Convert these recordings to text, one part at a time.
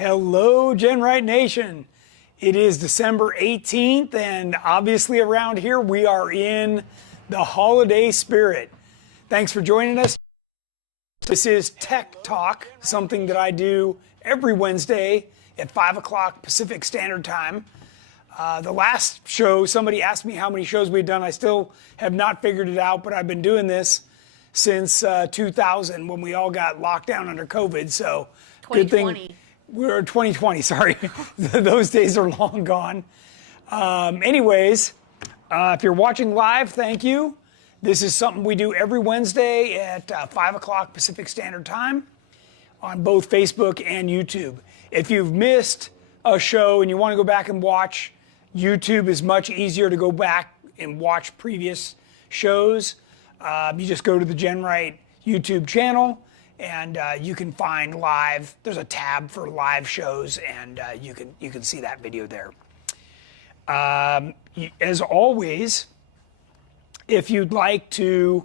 Hello, GenRight Nation. It is December 18th, and obviously around here we are in the holiday spirit. Thanks for joining us. This is Tech Talk, something that I do every Wednesday at 5 o'clock Pacific Standard Time. The last show, somebody asked me how many shows we'd done. I still have not figured it out, but I've been doing this since 2000 when we all got locked down under COVID. So good thing we're 2020. Sorry, those days are long gone. Anyways, if you're watching live, thank you. This is something we do every Wednesday at 5 o'clock Pacific Standard Time on both Facebook and YouTube. If you've missed a show and you want to go back and watch, YouTube is much easier to go back and watch previous shows. You just go to the GenRight YouTube channel and you can find live. There's a tab for live shows, and you can see that video there. As always, if you'd like to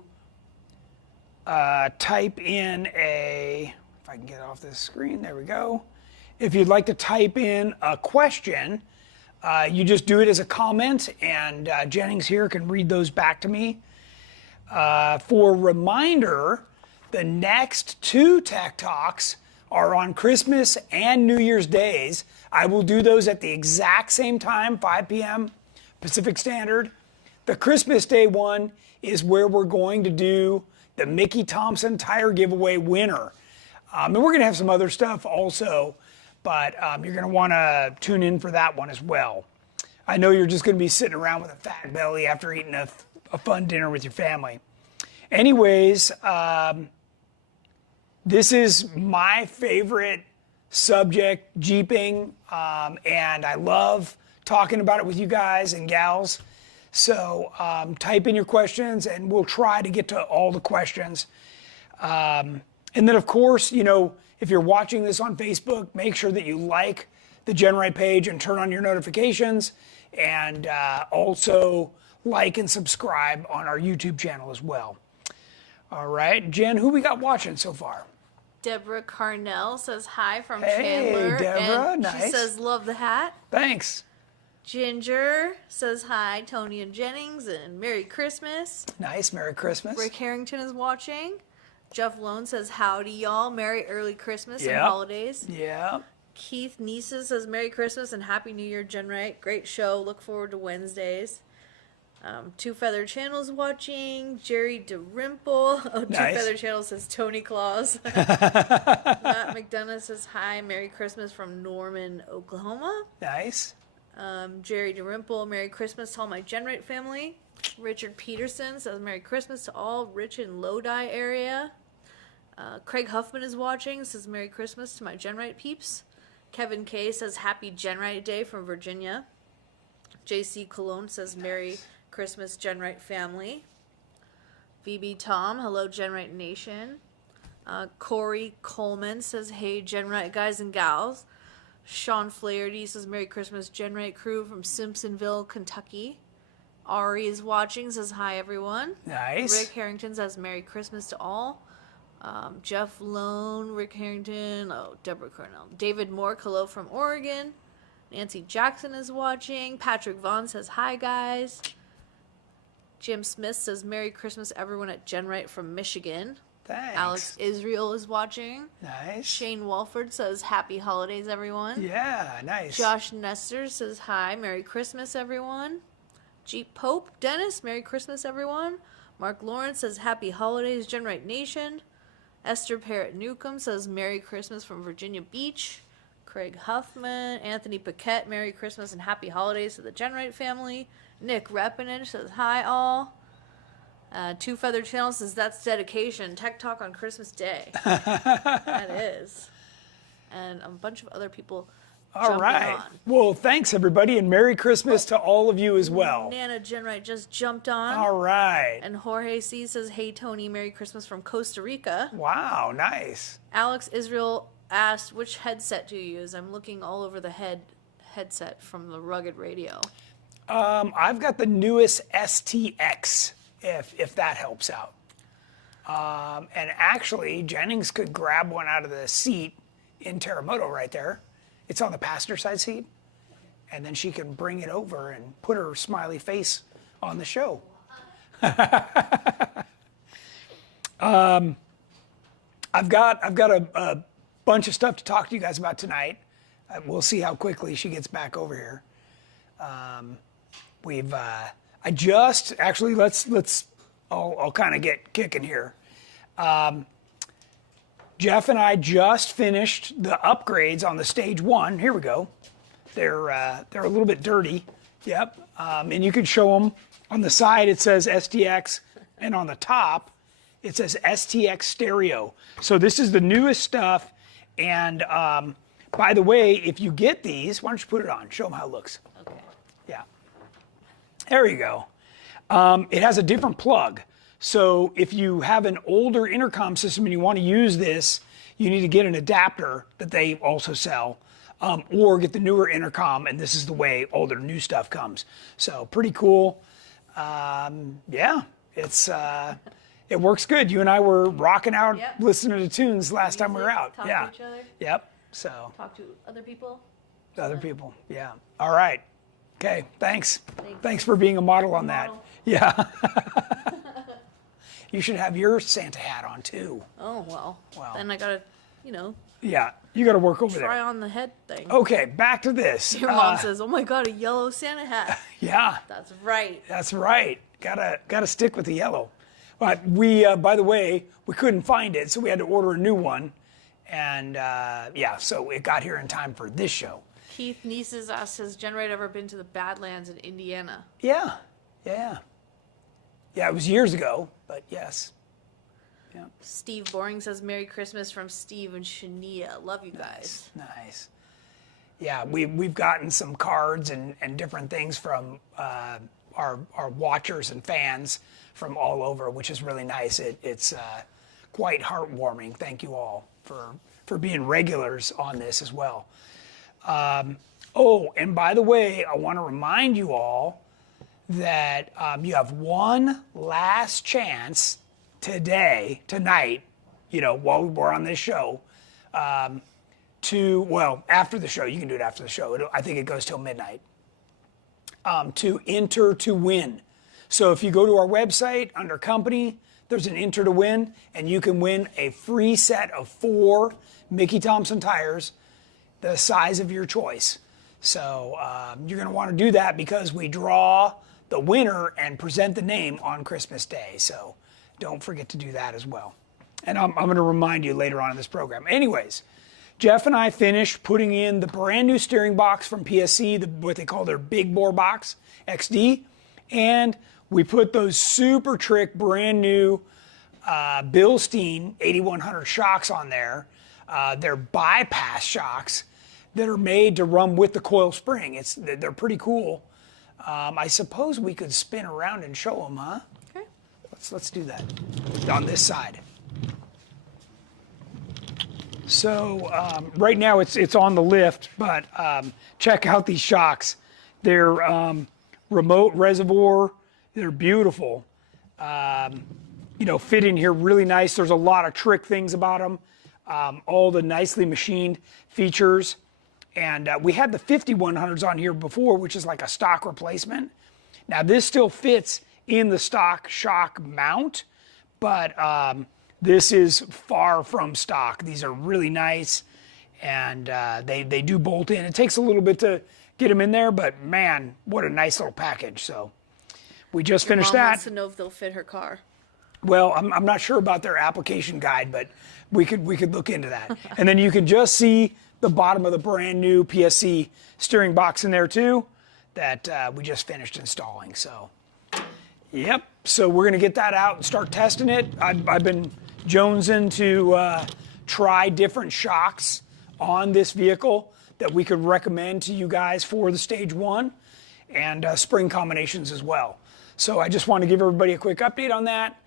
type in if I can get off this screen, there we go. If you'd like to type in a question, you just do it as a comment, and Jennings here can read those back to me. For a reminder, the next two Tech Talks are on Christmas and New Year's days. I will do those at the exact same time, 5 p.m. Pacific Standard. The Christmas Day one is where we're going to do the Mickey Thompson tire giveaway winner. And we're going to have some other stuff also, but you're going to want to tune in for that one as well. I know you're just going to be sitting around with a fat belly after eating a fun dinner with your family. Anyways, this is my favorite subject, Jeeping, and I love talking about it with you guys and gals. So type in your questions, and we'll try to get to all the questions. And then, of course, you know, if you're watching this on Facebook, make sure that you like the GenRight page and turn on your notifications, and also like and subscribe on our YouTube channel as well. All right, Jen, who we got watching so far? Deborah Carnell says hi from Hey, Chandler. Deborah, and nice. She says, love the hat. Thanks. Ginger says hi, Tony and Jennings, and Merry Christmas. Nice, Merry Christmas. Rick Harrington is watching. Jeff Lone says, howdy, y'all. Merry early Christmas and holidays. Yeah. Keith Nieces says, Merry Christmas and Happy New Year, GenRight. Great show. Look forward to Wednesdays. Two Feather Channel's watching. Jerry DeRimple. Oh, nice. Two Feather Channel says Tony Claus. Matt McDonough says hi. Merry Christmas from Norman, Oklahoma. Nice. Jerry DeRimple, Merry Christmas to all my GenRight family. Richard Peterson says Merry Christmas to all rich in Lodi area. Craig Huffman is watching, says Merry Christmas to my GenRight peeps. Kevin K says Happy GenRight Day from Virginia. JC Cologne says Merry Christmas GenRight family. VB Tom, hello GenRight Nation. Corey Coleman says hey GenRight guys and gals. Sean Flaherty says Merry Christmas GenRight crew from Simpsonville, Kentucky. Ari is watching, says hi everyone. Nice. Rick Harrington says Merry Christmas to all. Jeff Lone, Rick Harrington, Deborah Cornell. David Moore, hello from Oregon. Nancy Jackson is watching. Patrick Vaughn says hi guys. Jim Smith says Merry Christmas everyone at GenRight from Michigan. Thanks. Alex Israel is watching. Nice. Shane Walford says happy holidays everyone. Yeah, nice. Josh Nestor says hi, Merry Christmas everyone. Jeep Pope, Dennis, Merry Christmas everyone. Mark Lawrence says happy holidays GenRight Nation. Esther Parrott Newcomb says Merry Christmas from Virginia Beach. Craig Huffman, Anthony Paquette, Merry Christmas and happy holidays to the GenRight family. Nick Repinage says hi all. Two Feather Channel says that's dedication. Tech Talk on Christmas Day. That is. And a bunch of other people all right. on. Well, thanks everybody, and Merry Christmas to all of you as well. Nana GenRight just jumped on. All right. And Jorge C says, hey Tony, Merry Christmas from Costa Rica. Wow, nice. Alex Israel asked, which headset do you use? I'm looking all over the headset from the Rugged Radio. I've got the newest STX, if that helps out. And actually, Jennings could grab one out of the seat in Terremoto right there It's on the passenger side seat, and then she can bring it over and put her smiley face on the show. I've got a bunch of stuff to talk to you guys about tonight. We'll see how quickly she gets back over here. I'll kind of get kicking here. Jeff and I just finished the upgrades on the stage 1. Here we go. They're a little bit dirty. Yep. And you can show them on the side. It says STX, and on the top it says STX stereo. So this is the newest stuff. And by the way, if you get these, why don't you put it on? Show them how it looks. Okay. Yeah. There you go. It has a different plug. So if you have an older intercom system and you want to use this, you need to get an adapter that they also sell, or get the newer intercom, and this is the way all their new stuff comes. So pretty cool. Yeah, it works good. You and I were rocking out, Yep. Listening to tunes last time we were out. Talk Yeah. to each other. Yep. So Talk to other people. other people. Yeah. All right. Okay. Thanks. Thanks. Thanks for being a model on that. Model. Yeah. You should have your Santa hat on too. Oh, well. Wow. Then I gotta, Yeah. You got to work over try there. on the head thing. Okay. Back to this. Your mom says, "Oh my God, a yellow Santa hat." Yeah. That's right. That's right. Gotta stick with the yellow. But we, by the way, we couldn't find it, so we had to order a new one. And yeah, so it got here in time for this show. Keith Nieces asks, "Has GenRight ever been to the Badlands in Indiana?" Yeah. Yeah, it was years ago, but yes. Yeah. Steve Boring says, "Merry Christmas from Steve and Shania. Love you guys." Nice. Yeah, we've gotten some cards and different things from our watchers and fans from all over, which is really nice. It's quite heartwarming. Thank you all for being regulars on this as well. Oh, and by the way, I want to remind you all that you have one last chance tonight, while we're on this show, after the show, you can do it after the show. I think it goes till midnight, to enter to win. So if you go to our website under company, there's an enter to win, and you can win a free set of 4 Mickey Thompson tires, the size of your choice. So you're going to want to do that because we draw the winner and present the name on Christmas Day. So don't forget to do that as well. And I'm going to remind you later on in this program. Anyways, Jeff and I finished putting in the brand new steering box from PSC, what they call their Big Bore Box XD. And we put those super trick brand new Bilstein 8100 shocks on there. They're bypass shocks that are made to run with the coil spring. They're pretty cool. I suppose we could spin around and show them, huh? Okay. Let's do that on this side. So right now it's on the lift, but check out these shocks. They're remote reservoir. They're beautiful. Fit in here really nice. There's a lot of trick things about them. All the nicely machined features. And we had the 5100s on here before, which is like a stock replacement. Now this still fits in the stock shock mount, but this is far from stock. These are really nice, and they do bolt in. It takes a little bit to get them in there, but man, what a nice little package. So we just finished Mom that. wants to know if they'll fit her car. Well, I'm not sure about their application guide, but we could look into that. And then you can just see the bottom of the brand new PSC steering box in there too, that we just finished installing. So, yep. So we're gonna get that out and start testing it. I've been jonesing to try different shocks on this vehicle that we could recommend to you guys for the stage 1, and spring combinations as well. So I just want to give everybody a quick update on that.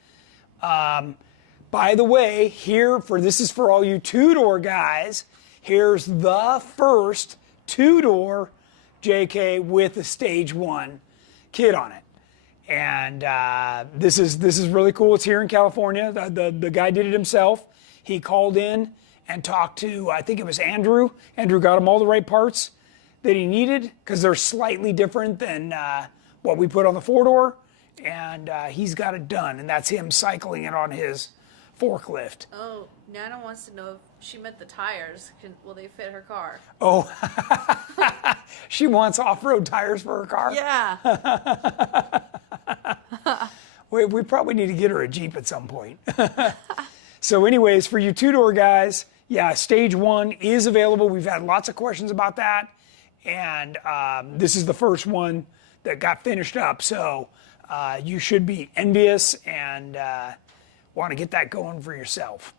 By the way, this is for all you 2-door guys. Here's the first 2-door JK with a stage 1 kit on it. And this is really cool. It's here in California. The guy did it himself. He called in and talked to, I think it was Andrew. Andrew got him all the right parts that he needed because they're slightly different than what we put on the 4-door. And he's got it done, and that's him cycling it on his forklift. Oh, Nana wants to know if she meant the tires. Will they fit her car? Oh, she wants off-road tires for her car? Yeah. We probably need to get her a Jeep at some point. So anyways, for you 2-door guys, yeah, stage 1 is available. We've had lots of questions about that. And this is the first one that got finished up. So you should be envious and want to get that going for yourself.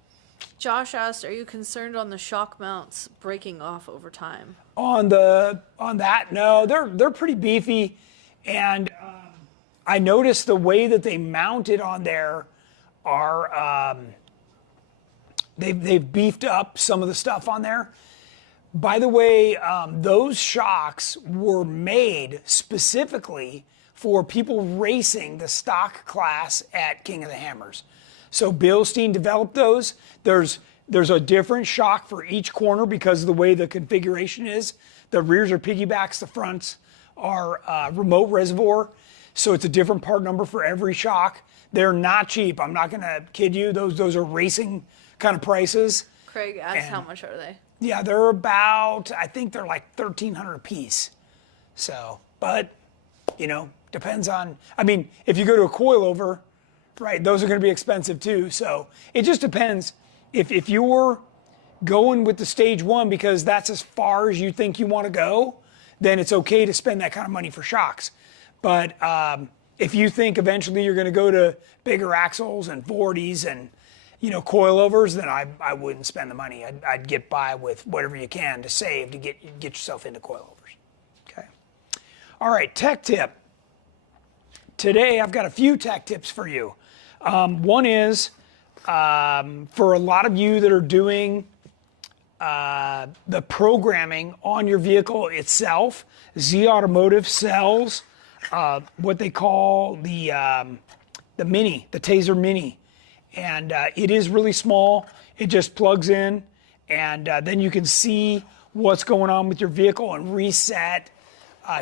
Josh asked, are you concerned on the shock mounts breaking off over time? On that, no, they're pretty beefy. And I noticed the way that they mount it on there are, they've beefed up some of the stuff on there. By the way, those shocks were made specifically for people racing the stock class at King of the Hammers. So Bilstein developed those. There's a different shock for each corner because of the way the configuration is. The rears are piggybacks, the fronts are remote reservoir. So it's a different part number for every shock. They're not cheap. I'm not gonna kid you. Those are racing kind of prices. Craig asked, how much are they? Yeah, they're about, I think they're like $1,300 a piece. So, but, you know, depends on, I mean, if you go to a coilover, right, those are going to be expensive too. So it just depends. If you're going with the stage 1 because that's as far as you think you want to go, then it's okay to spend that kind of money for shocks. But if you think eventually you're going to go to bigger axles and 40s and, you know, coilovers, then I wouldn't spend the money. I'd get by with whatever you can to save to get yourself into coilovers. Okay. All right, tech tip. Today I've got a few tech tips for you. One is for a lot of you that are doing the programming on your vehicle itself, Z Automotive sells what they call the Mini, the Taser Mini. And it is really small. It just plugs in, and then you can see what's going on with your vehicle and reset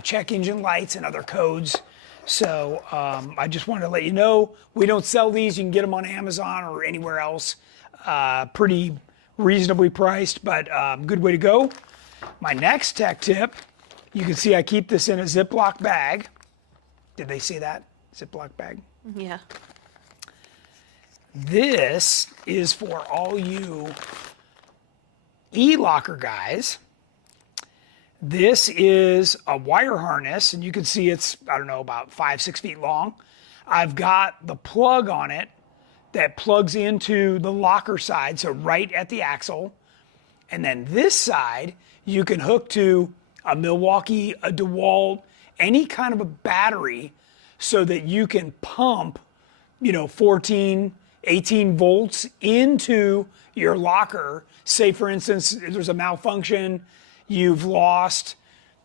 check engine lights and other codes. So I just wanted to let you know, we don't sell these. You can get them on Amazon or anywhere else. Pretty reasonably priced, but good way to go. My next tech tip, you can see I keep this in a Ziploc bag. Did they see that? Ziploc bag? Yeah. This is for all you e-locker guys. This is a wire harness, and you can see it's, I don't know, about 5-6 feet long. I've got the plug on it that plugs into the locker side, so right at the axle. And then this side, you can hook to a Milwaukee, a DeWalt, any kind of a battery so that you can pump, you know, 14, 18 volts into your locker. Say, for instance, if there's a malfunction, you've lost,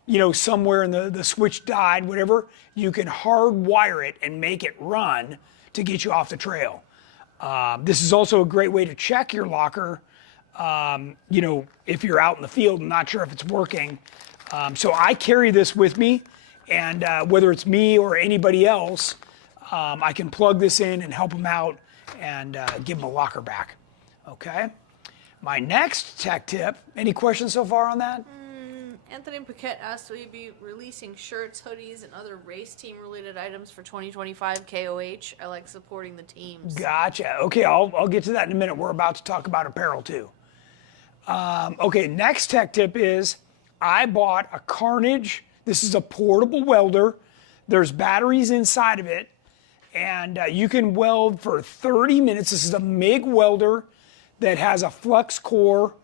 you know, somewhere in the switch died, whatever, you can hardwire it and make it run to get you off the trail. This is also a great way to check your locker, you know, if you're out in the field and not sure if it's working. So I carry this with me, and whether it's me or anybody else, I can plug this in and help them out and give them a locker back. Okay. My next tech tip, any questions so far on that? Anthony Paquette asked, will you be releasing shirts, hoodies, and other race team related items for 2025 KOH? I like supporting the teams. Gotcha. Okay, I'll get to that in a minute. We're about to talk about apparel too. Okay, next tech tip is I bought a Carnage. This is a portable welder. There's batteries inside of it, and you can weld for 30 minutes. This is a MIG welder that has a flux core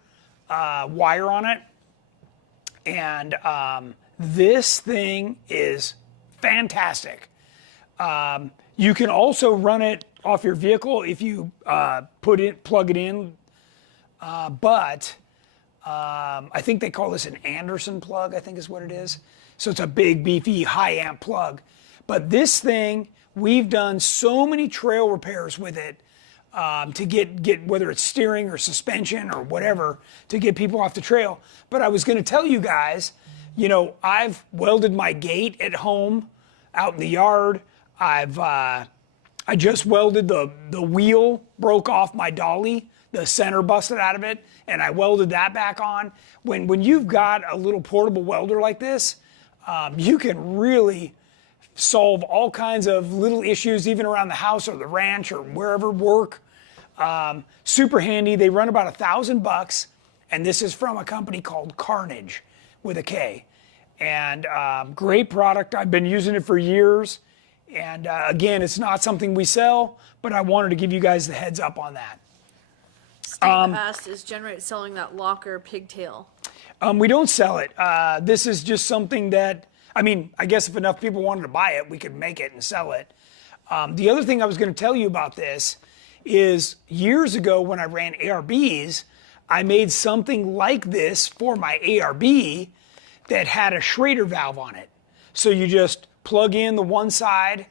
wire on it. And this thing is fantastic. You can also run it off your vehicle if you plug it in. But I think they call this an Anderson plug, I think is what it is. So it's a big, beefy, high amp plug. But this thing, we've done so many trail repairs with it. to get whether it's steering or suspension or whatever to get people off the trail. But I was going to tell you guys, you know, I've welded my gate at home, out in the yard. I just welded the wheel, broke off my dolly, the center busted out of it, and I welded that back on. When you've got a little portable welder like this, you can really solve all kinds of little issues, even around the house or the ranch or wherever work. Super handy. They run about $1,000, and this is from a company called Carnage with a K. And great product. I've been using it for years. And again, it's not something we sell, but I wanted to give you guys the heads up on that. Steve asked, is GenRight selling that locker pigtail? We don't sell it. This is just something that, I mean, I guess if enough people wanted to buy it, we could make it and sell it. The other thing I was going to tell you about this is years ago when I ran ARBs, I made something like this for my ARB that had a Schrader valve on it. So you just plug in the one side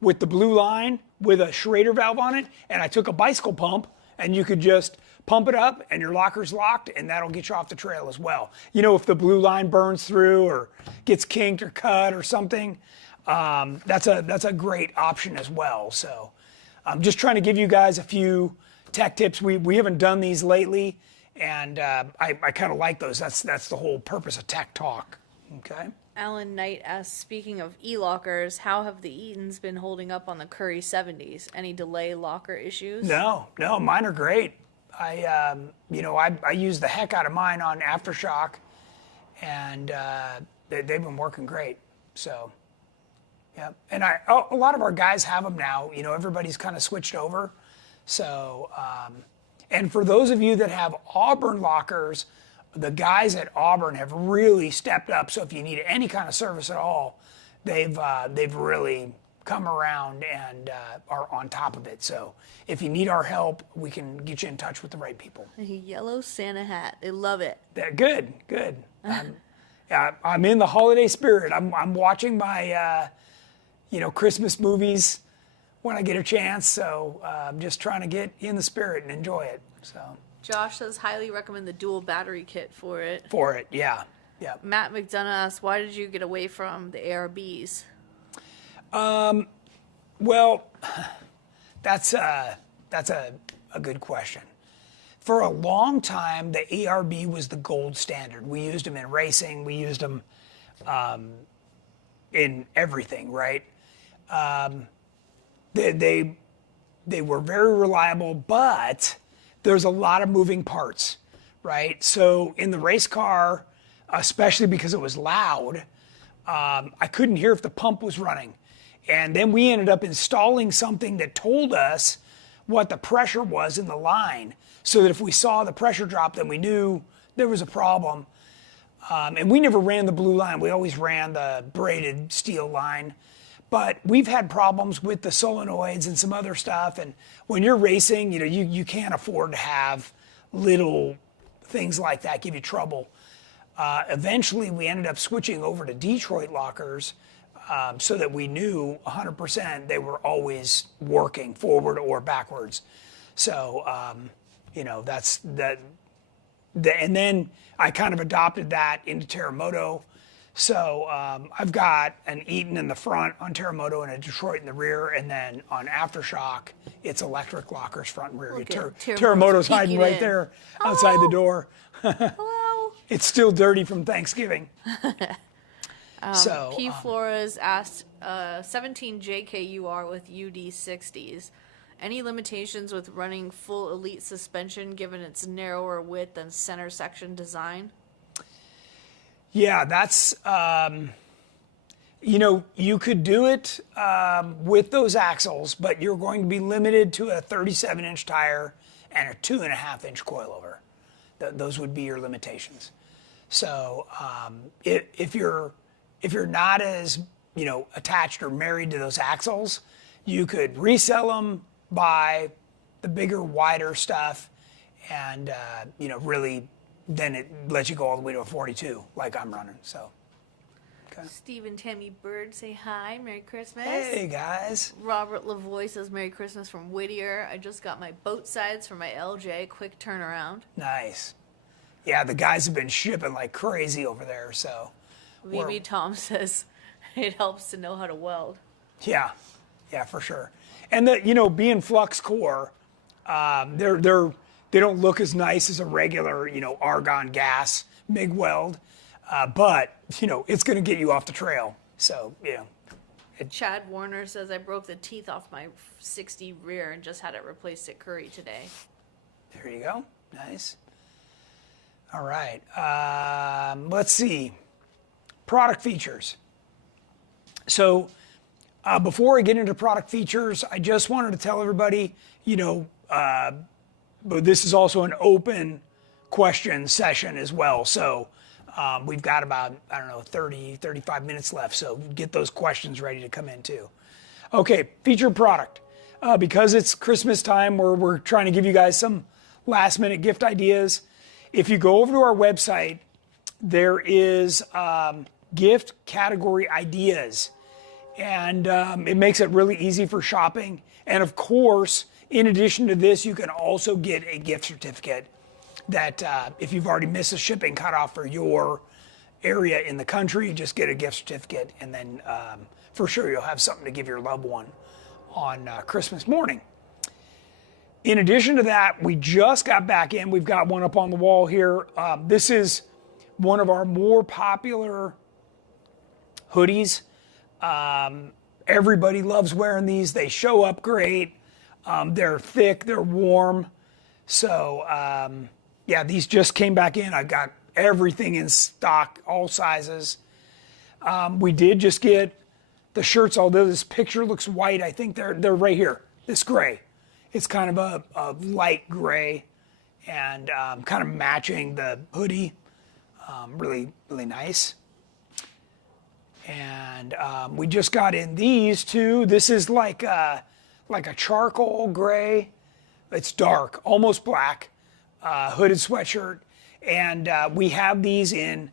with the blue line with a Schrader valve on it, and I took a bicycle pump, and you could just pump it up and your locker's locked, and that'll get you off the trail as well. You know, if the blue line burns through or gets kinked or cut or something, that's a great option as well. So I'm just trying to give you guys a few tech tips. We haven't done these lately, and I kind of like those. That's the whole purpose of Tech Talk. Okay. Alan Knight asks, speaking of e-lockers, how have the Eatons been holding up on the Curry 70s? Any delay locker issues? No, mine are great. I use the heck out of mine on Aftershock, and they've been working great. So, yeah. And a lot of our guys have them now. You know, everybody's kind of switched over. So, and for those of you that have Auburn lockers, the guys at Auburn have really stepped up. So if you need any kind of service at all, they've really come around and are on top of it. So if you need our help, we can get you in touch with the right people. A yellow Santa hat. They love it. Good. I'm in the holiday spirit. I'm watching my Christmas movies when I get a chance. So I'm just trying to get in the spirit and enjoy it. So Josh says highly recommend the dual battery kit for it. Yeah. Matt McDonough asks, why did you get away from the ARBs? Well, that's a good question. For a long time, the ARB was the gold standard. We used them in racing. We used them in everything, right? They were very reliable, but there's a lot of moving parts, right? So in the race car, especially because it was loud, I couldn't hear if the pump was running. And then we ended up installing something that told us what the pressure was in the line, so that if we saw the pressure drop, then we knew there was a problem. And we never ran the blue line. We always ran the braided steel line. But we've had problems with the solenoids and some other stuff. And when you're racing, you can't afford to have little things like that give you trouble. Eventually, we ended up switching over to Detroit lockers, so that we knew 100% they were always working forward or backwards. So, that's that. And then I kind of adopted that into Terremoto. So I've got an Eaton in the front on Terremoto and a Detroit in the rear, and then on Aftershock, it's electric lockers front and rear. Terremoto's hiding right there outside the door. Hello. It's still dirty from Thanksgiving. P. Flores asked, 17 JKUR with UD60s. Any limitations with running full elite suspension given its narrower width and center section design? Yeah, that's, you could do it with those axles, but you're going to be limited to a 37-inch tire and a 2.5-inch coilover. Those would be your limitations. So if you're not as attached or married to those axles, you could resell them, buy the bigger, wider stuff, and really then it lets you go all the way to a 42 like I'm running. So Okay. Steve and Tammy Bird say hi. Merry Christmas. Hey, guys. Robert Lavoie says Merry Christmas from Whittier. I just got my boat sides for my LJ. Quick turnaround. Nice. Yeah, the guys have been shipping like crazy over there, so. VB Tom says it helps to know how to weld. Yeah, for sure. And being flux core, they don't look as nice as a regular, argon gas MIG weld, but it's going to get you off the trail. So Chad Warner says I broke the teeth off my 60 rear and just had it replaced at Curry today. There you go. Nice. All right. Let's see. Product features. So before I get into product features, I just wanted to tell everybody, but this is also an open question session as well. So we've got about, 30, 35 minutes left. So get those questions ready to come in too. Okay, featured product. Because it's Christmas time, we're trying to give you guys some last minute gift ideas. If you go over to our website, there is gift category ideas. And it makes it really easy for shopping. And of course, in addition to this, you can also get a gift certificate that if you've already missed a shipping cutoff for your area in the country, just get a gift certificate. And then for sure, you'll have something to give your loved one on Christmas morning. In addition to that, we just got back in. We've got one up on the wall here. This is one of our more popular hoodies. Everybody loves wearing these. They show up great. They're thick, they're warm. So yeah, these just came back in. I've got everything in stock, all sizes. We did just get the shirts, although this picture looks white, I think they're right here, this gray. It's kind of a light gray and kind of matching the hoodie. Really, really nice. And we just got in these two. This is like a charcoal gray. It's dark, almost black, hooded sweatshirt. And we have these in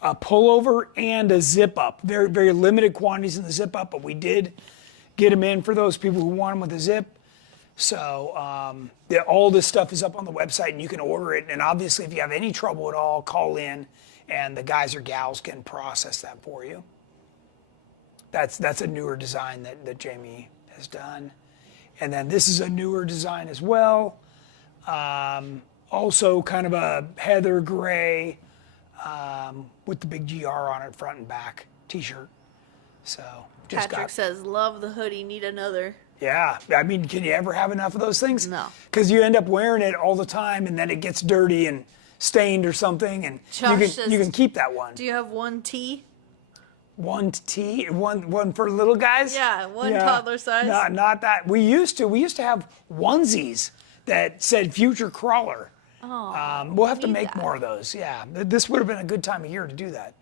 a pullover and a zip up. Very, very limited quantities in the zip up, but we did get them in for those people who want them with a zip. So all this stuff is up on the website and you can order it. And obviously, if you have any trouble at all, call in and the guys or gals can process that for you. That's a newer design that Jamie has done. And then this is a newer design as well. Also kind of a heather gray with the big GR on it, front and back t-shirt. So just Patrick says, love the hoodie, need another. Yeah, I mean, can you ever have enough of those things? No. Because you end up wearing it all the time and then it gets dirty and stained or something, and you can keep that one. Do you have one T? One T, one for little guys? Yeah, one toddler size. Not that. We used to have onesies that said future crawler. Oh, we'll have to make more of those. Yeah, this would have been a good time of year to do that.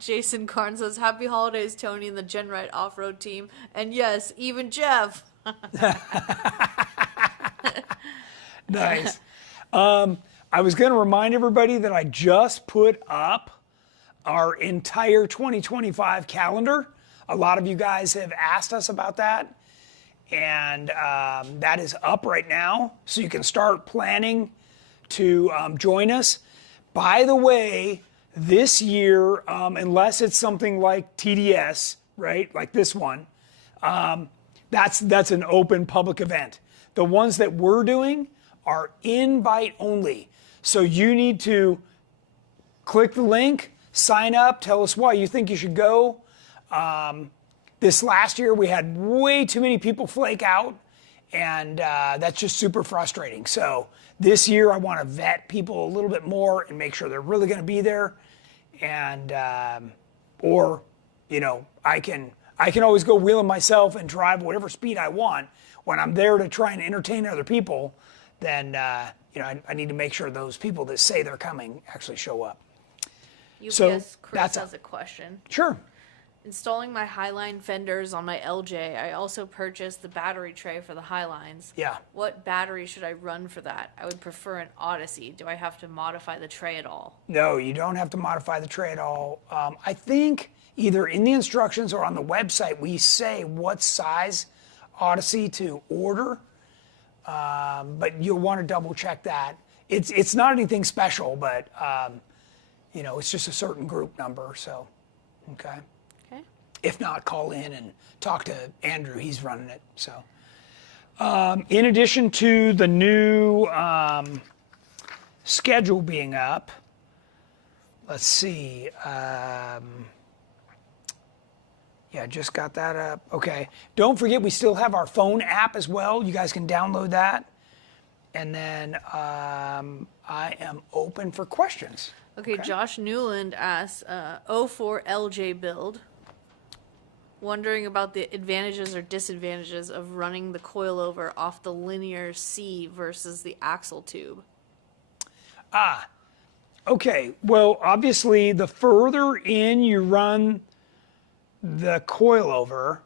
Jason Carn says, happy holidays, Tony and the GenRight off-road team. And yes, even Jeff. Nice. I was going to remind everybody that I just put up our entire 2025 calendar. A lot of you guys have asked us about that. And that is up right now. So you can start planning to join us. By the way, this year, unless it's something like TDS, right, like this one, that's an open public event. The ones that we're doing are invite only. So you need to click the link, sign up, tell us why you think you should go. This last year, we had way too many people flake out, and that's just super frustrating. So this year, I want to vet people a little bit more and make sure they're really going to be there. And or I can always go wheeling myself and drive whatever speed I want. When I'm there to try and entertain other people, then I need to make sure those people that say they're coming actually show up. UPS So Chris has a question. Sure. Installing my Highline fenders on my LJ, I also purchased the battery tray for the Highlines. Yeah. What battery should I run for that? I would prefer an Odyssey. Do I have to modify the tray at all? No, you don't have to modify the tray at all. I think either in the instructions or on the website, we say what size Odyssey to order, but you'll want to double check that. It's not anything special, but it's just a certain group number, so, okay. Okay. If not, call in and talk to Andrew. He's running it. So, in addition to the new schedule being up, let's see. Yeah, just got that up. Okay. Don't forget, we still have our phone app as well. You guys can download that. And then I am open for questions. Okay, Josh Newland asks, 04 LJ build. Wondering about the advantages or disadvantages of running the coilover off the linear C versus the axle tube. Okay. Well, obviously, the further in you run the coilover,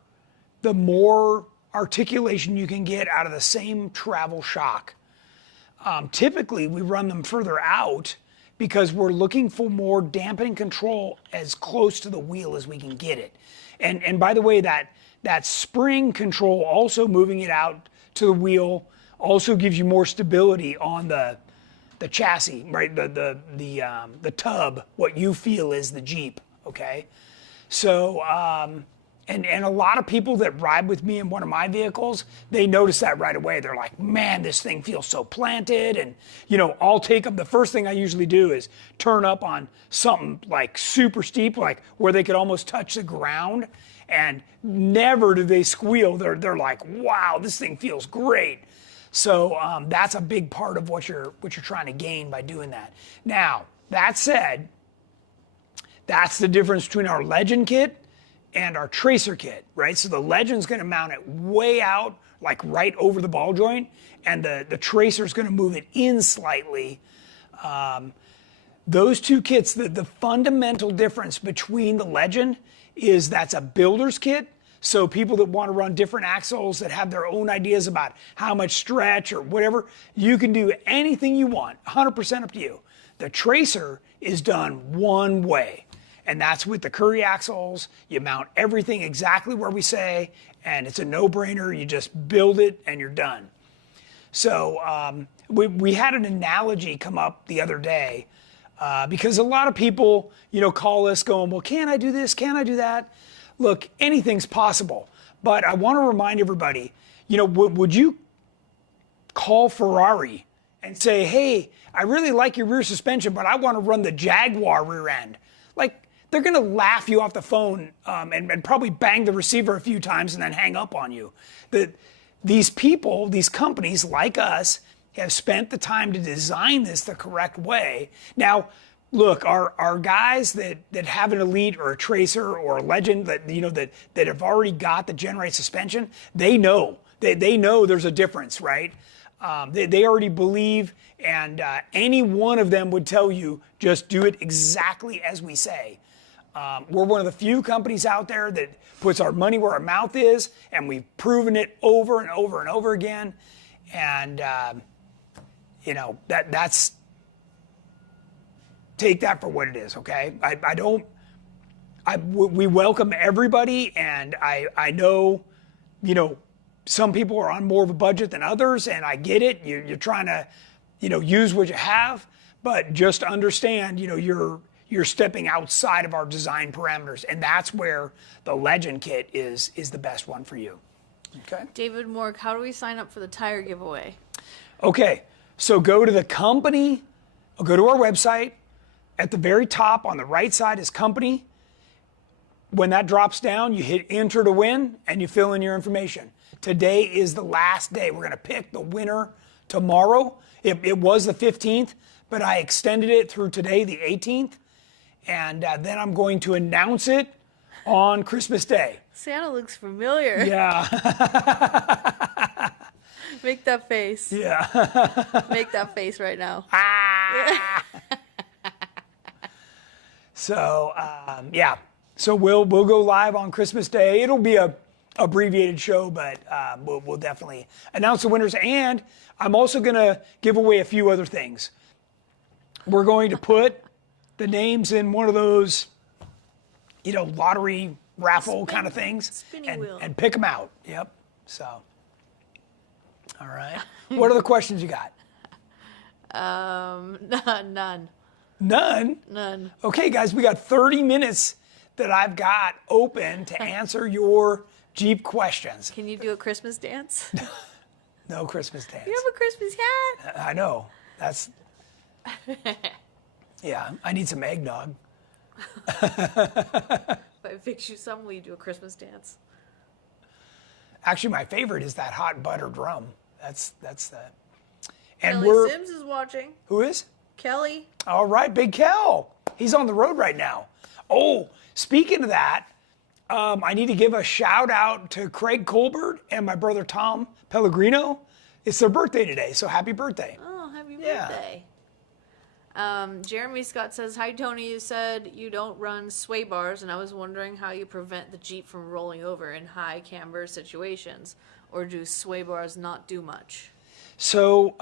the more articulation you can get out of the same travel shock. Typically, we run them further out because we're looking for more dampening control as close to the wheel as we can get it. And by the way, that spring control, also moving it out to the wheel, also gives you more stability on the chassis, right? The tub, what you feel is the Jeep, okay? So, and a lot of people that ride with me in one of my vehicles, they notice that right away. They're like, man, this thing feels so planted. And, I'll take them. The first thing I usually do is turn up on something like super steep, like where they could almost touch the ground. And never do they squeal. They're like, wow, this thing feels great. So that's a big part of what you're trying to gain by doing that. Now, that said, that's the difference between our Legend kit and our Tracer kit, right? So the Legend's gonna mount it way out, like right over the ball joint, and the Tracer's gonna move it in slightly. Those two kits, the fundamental difference between the Legend is that's a builder's kit. So people that want to run different axles, that have their own ideas about how much stretch or whatever, you can do anything you want, 100% up to you. The Tracer is done one way. And that's with the Curry axles. You mount everything exactly where we say, and it's a no-brainer. You just build it and you're done. So we had an analogy come up the other day because a lot of people, call us going, well, can I do this? Can I do that? Look, anything's possible. But I want to remind everybody, would you call Ferrari and say, hey, I really like your rear suspension, but I want to run the Jaguar rear end? Like, they're going to laugh you off the phone and probably bang the receiver a few times and then hang up on you. These people, these companies like us, have spent the time to design this the correct way. Now, look, our guys that have an Elite or a Tracer or a Legend that have already got the GenRight suspension, they know. They know there's a difference, right? They already believe, and any one of them would tell you, just do it exactly as we say. We're one of the few companies out there that puts our money where our mouth is, and we've proven it over and over and over again. And, that's, take that for what it is, okay? We welcome everybody, and I know, some people are on more of a budget than others, and I get it. You're trying to, use what you have, but just understand, you're stepping outside of our design parameters, and that's where the Legend kit is the best one for you. Okay. David Morg, how do we sign up for the tire giveaway? Okay, so go to the company, go to our website. At the very top on the right side is company. When that drops down, you hit enter to win and you fill in your information. Today is the last day. We're going to pick the winner tomorrow. It was the 15th, but I extended it through today, the 18th. And then I'm going to announce it on Christmas Day. Santa looks familiar. Yeah. Make that face. Yeah. Make that face right now. Ah. So, yeah. So we'll go live on Christmas Day. It'll be a abbreviated show, but we'll definitely announce the winners. And I'm also going to give away a few other things. We're going to put the names in one of those, lottery raffle kind of things and pick them out. Yep. So, all right. What other questions you got? None. None? None. Okay, guys, we got 30 minutes that I've got open to answer your Jeep questions. Can you do a Christmas dance? No Christmas dance. You have a Christmas hat? I know. That's... Yeah, I need some eggnog. If I fix you some, will you do a Christmas dance? Actually, my favorite is that hot butter drum. That's the... And Kelly Sims is watching. Who is? Kelly. All right, Big Kel. He's on the road right now. Oh, speaking of that, I need to give a shout out to Craig Colbert and my brother Tom Pellegrino. It's their birthday today, so happy birthday. Oh, happy birthday. Jeremy Scott says, hi, Tony. You said you don't run sway bars, and I was wondering how you prevent the Jeep from rolling over in high camber situations, or do sway bars not do much? So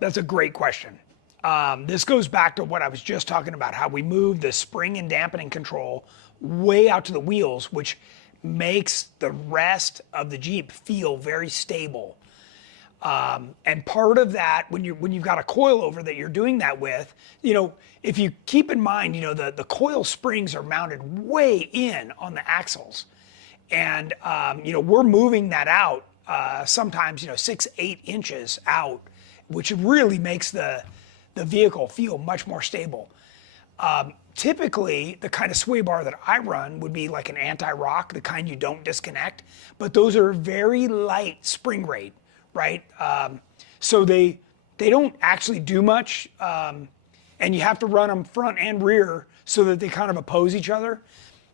that's a great question. This goes back to what I was just talking about, how we move the spring and dampening control way out to the wheels, which makes the rest of the Jeep feel very stable. And part of that, when you've got a coilover that you're doing that with, if you keep in mind, the coil springs are mounted way in on the axles. And, we're moving that out sometimes, 6-8 inches out, which really makes the vehicle feel much more stable. Typically, the kind of sway bar that I run would be like an anti-rock, the kind you don't disconnect, but those are very light spring rate, right? So they don't actually do much, and you have to run them front and rear so that they kind of oppose each other.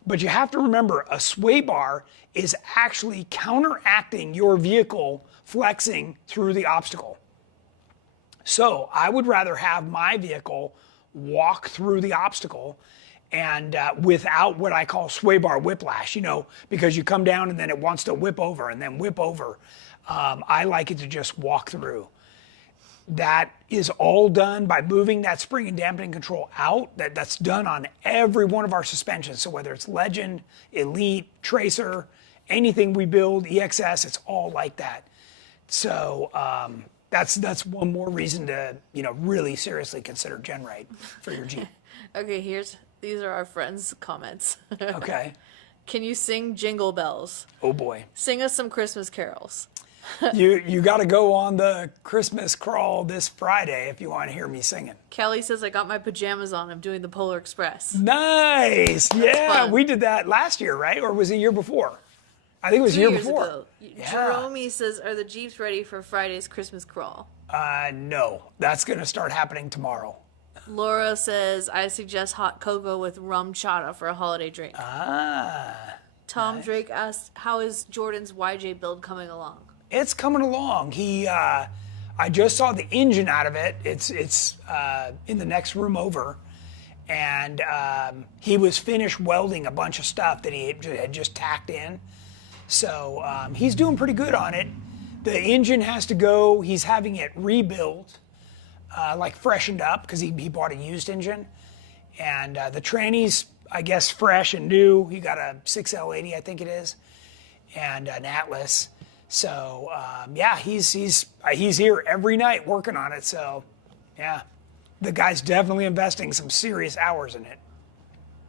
But you have to remember, a sway bar is actually counteracting your vehicle flexing through the obstacle. So I would rather have my vehicle walk through the obstacle and without what I call sway bar whiplash, because you come down and then it wants to whip over and then whip over. I like it to just walk through. That is all done by moving that spring and dampening control out. That's done on every one of our suspensions. So whether it's Legend, Elite, Tracer, anything we build, EXS, it's all like that. So that's one more reason to really seriously consider GenRight for your Jeep. Okay, these are our friends' comments. Okay. Can you sing Jingle Bells? Oh boy. Sing us some Christmas carols. You got to go on the Christmas crawl this Friday if you want to hear me singing. Kelly says, I got my pajamas on. I'm doing the Polar Express. Nice. Yeah, fun. We did that last year, right? Or was it the year before? I think it was the year before. Ago. Yeah. Jerome says, are the Jeeps ready for Friday's Christmas crawl? No. That's going to start happening tomorrow. Laura says, I suggest hot cocoa with rum chata for a holiday drink. Tom nice. Drake asks, how is Jordan's YJ build coming along? It's coming along. I just saw the engine out of it. It's in the next room over, and he was finished welding a bunch of stuff that he had just tacked in. So he's doing pretty good on it. The engine has to go. He's having it rebuilt, like freshened up, because he bought a used engine, and the tranny's, I guess, fresh and new. He got a 6L80, I think it is, and an Atlas. So yeah, he's here every night working on it. So yeah, the guy's definitely investing some serious hours in it.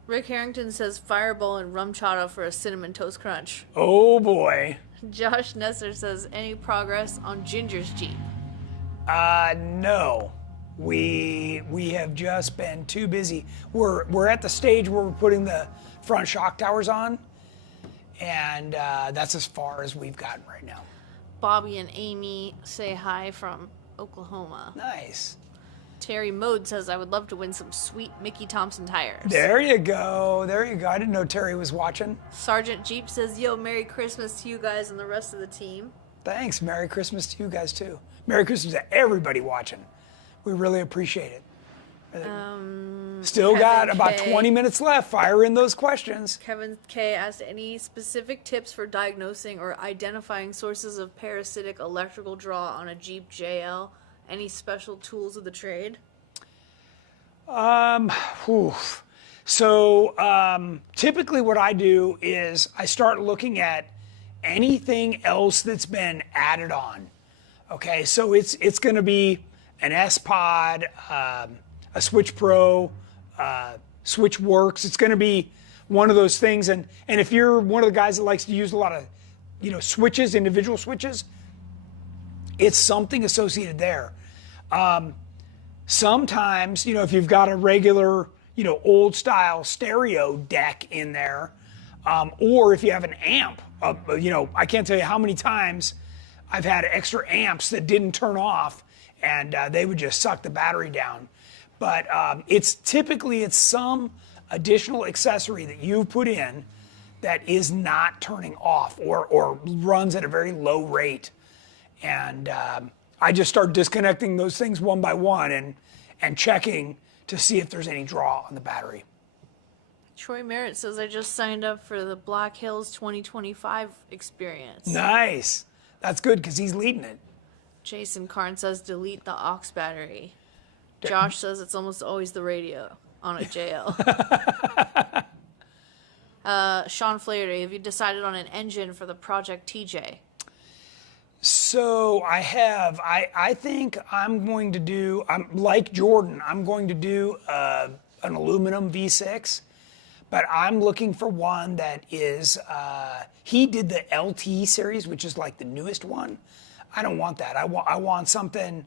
Rick Harrington says fireball and rum chata for a cinnamon toast crunch. Oh boy. Josh Nesser says, any progress on Ginger's Jeep? No. We have just been too busy. We're at the stage where we're putting the front shock towers on. And that's as far as we've gotten right now. Bobby and Amy say hi from Oklahoma. Nice. Terry Mode says, I would love to win some sweet Mickey Thompson tires. There you go. There you go. I didn't know Terry was watching. Sergeant Jeep says, yo, Merry Christmas to you guys and the rest of the team. Thanks. Merry Christmas to you guys, too. Merry Christmas to everybody watching. We really appreciate it. Still got Kevin about K. 20 minutes left. Fire in those questions. Kevin K. asked any specific tips for diagnosing or identifying sources of parasitic electrical draw on a Jeep JL? Any special tools of the trade? So typically what I do is I start looking at anything else that's been added on. Okay, so it's going to be an S-Pod, a Switch Pro, Switch Works. It's going to be one of those things. And if you're one of the guys that likes to use a lot of, switches, individual switches, it's something associated there. Sometimes, if you've got a regular, old style stereo deck in there, or if you have an amp, I can't tell you how many times I've had extra amps that didn't turn off and they would just suck the battery down. But it's some additional accessory that you've put in that is not turning off or runs at a very low rate. And I just start disconnecting those things one by one and checking to see if there's any draw on the battery. Troy Merritt says, I just signed up for the Black Hills 2025 experience. Nice. That's good because he's leading it. Jason Karn says, delete the aux battery. Josh says it's almost always the radio on a JL. Sean Flaherty, have you decided on an engine for the Project TJ? So I have. I think I'm going to do, I'm like Jordan, I'm going to do an aluminum V6, but I'm looking for one that is, he did the LT series, which is like the newest one. I don't want that. I want something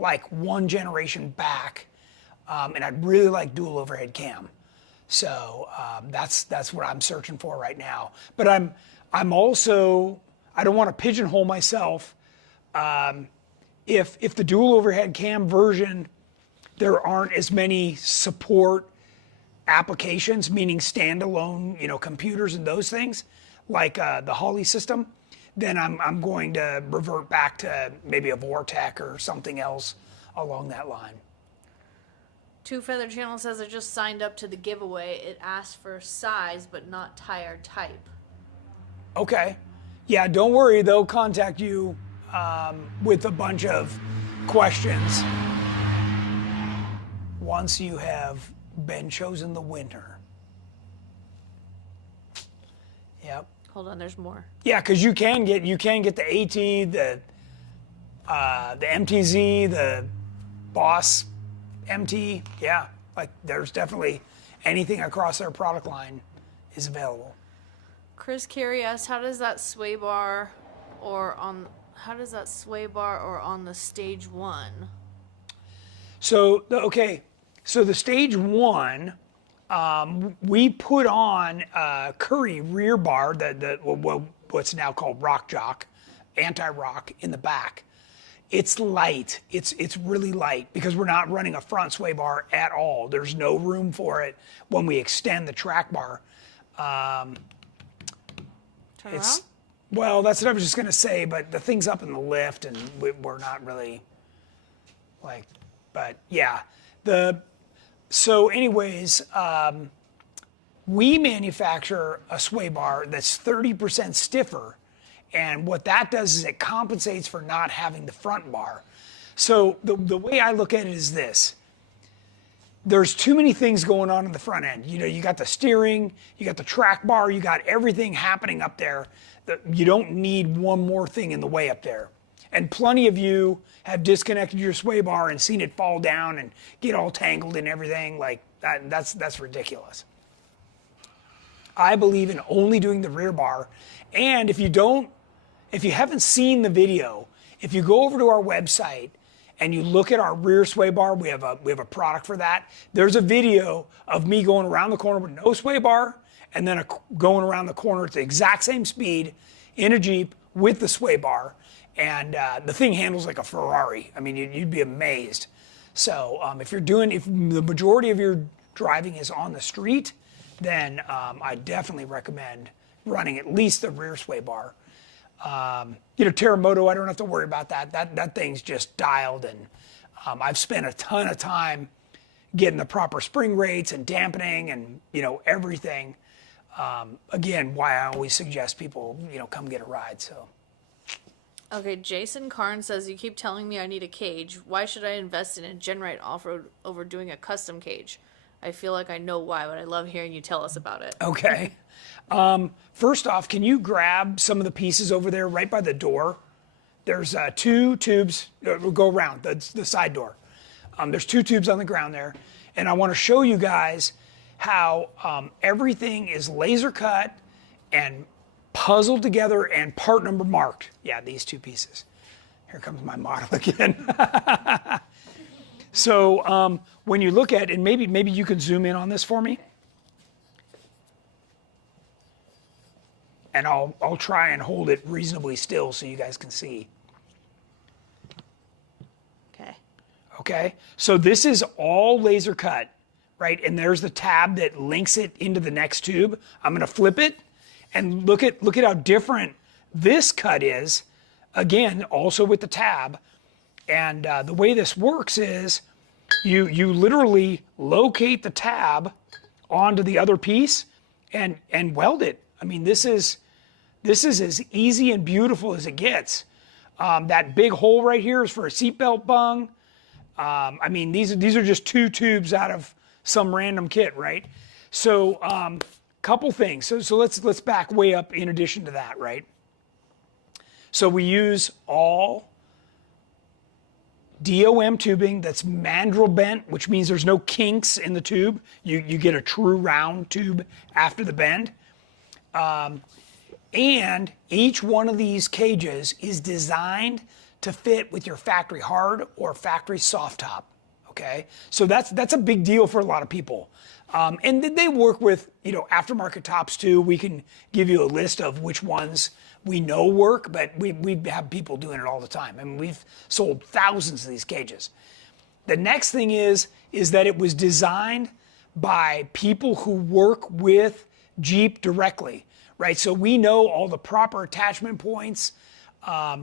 like one generation back, and I'd really like dual overhead cam. So that's what I'm searching for right now. But I'm also, I don't want to pigeonhole myself. If the dual overhead cam version, there aren't as many support applications, meaning standalone, computers and those things, like the Holley system, then I'm going to revert back to maybe a Vortec or something else along that line. Two Feather Channel says I just signed up to the giveaway. It asked for size but not tire type. Okay. Yeah, don't worry. They'll contact you with a bunch of questions once you have been chosen the winner. Yep. Hold on, there's more. Yeah, because you can get the AT, the MTZ, the Boss MT. Yeah, like there's definitely anything across their product line is available. Chris Carey asks, how does that sway bar or on the stage one? So the stage one, we put on Curry rear bar, what's now called Rock Jock, anti-rock in the back. It's light. It's really light because we're not running a front sway bar at all. There's no room for it when we extend the track bar. Well, that's what I was just going to say, but the thing's up in the lift and we're not really but yeah. So anyways, we manufacture a sway bar that's 30% stiffer. And what that does is it compensates for not having the front bar. So the way I look at it is this. There's too many things going on in the front end. You got the steering, you got the track bar, you got everything happening up there. You don't need one more thing in the way up there. And plenty of you have disconnected your sway bar and seen it fall down and get all tangled and everything like that. That's ridiculous. I believe in only doing the rear bar. And if you haven't seen the video, if you go over to our website and you look at our rear sway bar, we have a product for that. There's a video of me going around the corner with no sway bar and then going around the corner at the exact same speed in a Jeep with the sway bar. And the thing handles like a Ferrari. I mean, you'd be amazed. So if the majority of your driving is on the street, then I definitely recommend running at least the rear sway bar. Terremoto, I don't have to worry about that. That thing's just dialed, and I've spent a ton of time getting the proper spring rates and dampening and, everything. Again, why I always suggest people, come get a ride. So. Okay, Jason Karn says, you keep telling me I need a cage. Why should I invest in a GenRight off-road over doing a custom cage? I feel like I know why, but I love hearing you tell us about it. Okay. First off, can you grab some of the pieces over there right by the door? There's 2 tubes. We'll go around the side door. There's 2 tubes on the ground there. And I want to show you guys how everything is laser cut and puzzled together and part number marked. Yeah, these 2 pieces. Here comes my model again. So when you look at, and maybe you can zoom in on this for me. And I'll try and hold it reasonably still so you guys can see. Okay. Okay, so this is all laser cut, right? And there's the tab that links it into the next tube. I'm gonna flip it and look at how different this cut is. Again, also with the tab. And the way this works is you literally locate the tab onto the other piece and weld it. I mean, this is as easy and beautiful as it gets. That big hole right here is for a seatbelt bung. I mean, these are just 2 tubes out of some random kit, right? So, couple things. So let's back way up in addition to that, right? So we use all DOM tubing that's mandrel bent, which means there's no kinks in the tube. You get a true round tube after the bend. And each one of these cages is designed to fit with your factory hard or factory soft top. Okay, so that's a big deal for a lot of people. And they work with aftermarket tops too. We can give you a list of which ones we know work, but we have people doing it all the time. I mean, we've sold thousands of these cages. The next thing is that it was designed by people who work with Jeep directly, right? So we know all the proper attachment points.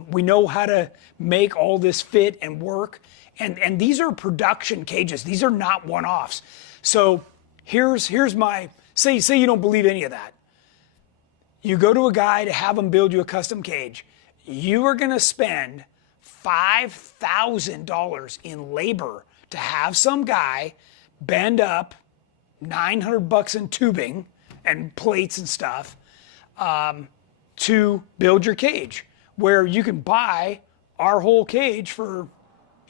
We know how to make all this fit and work. And these are production cages. These are not one-offs. So here's my, say you don't believe any of that. You go to a guy to have him build you a custom cage. You are gonna spend $5,000 in labor to have some guy bend up $900 in tubing and plates and stuff to build your cage, where you can buy our whole cage for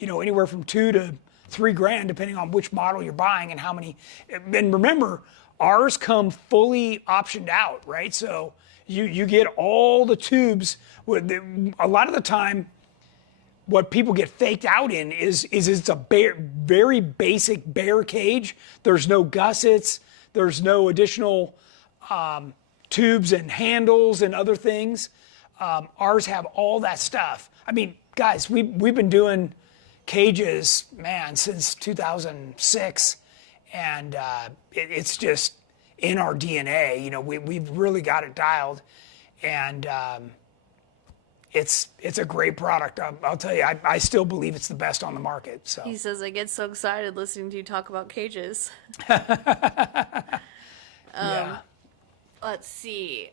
anywhere from $2,000 to $3,000, depending on which model you're buying and how many. And remember, ours come fully optioned out, right? So you get all the tubes. A lot of the time, what people get faked out in is it's a very basic bare cage. There's no gussets. There's no additional tubes and handles and other things. Ours have all that stuff. I mean, guys, we've been doing cages, man, since 2006, and it's just in our DNA. We've really got it dialed, and it's a great product. I'll tell you, I still believe it's the best on the market. So He says, I get so excited listening to you talk about cages. Yeah. Let's see.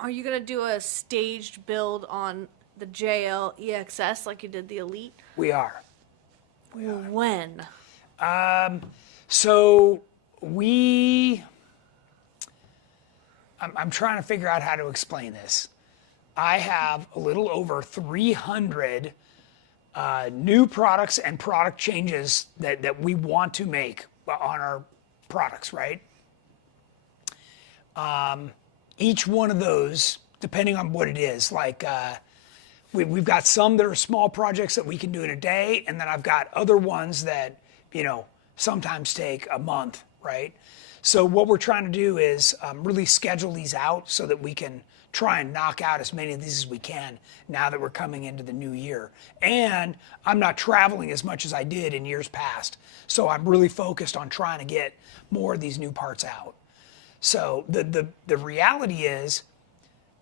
Are you going to do a staged build on the JL EXS like you did the Elite? We are. When? So I'm trying to figure out how to explain this. I have a little over 300 new products and product changes that we want to make on our products, right? Each one of those, depending on what it is, like we've got some that are small projects that we can do in a day, and then I've got other ones that, sometimes take a month, right? So what we're trying to do is really schedule these out so that we can try and knock out as many of these as we can now that we're coming into the new year. And I'm not traveling as much as I did in years past, so I'm really focused on trying to get more of these new parts out. So the reality is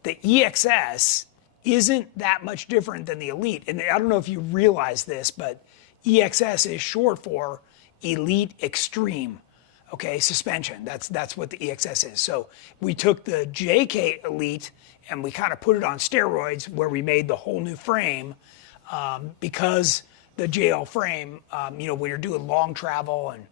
the EXS isn't that much different than the Elite. And I don't know if you realize this, but EXS is short for Elite Extreme, okay, suspension. That's what the EXS is. So we took the JK Elite and we kind of put it on steroids where we made the whole new frame because the JL frame, you know, when you're doing long travel and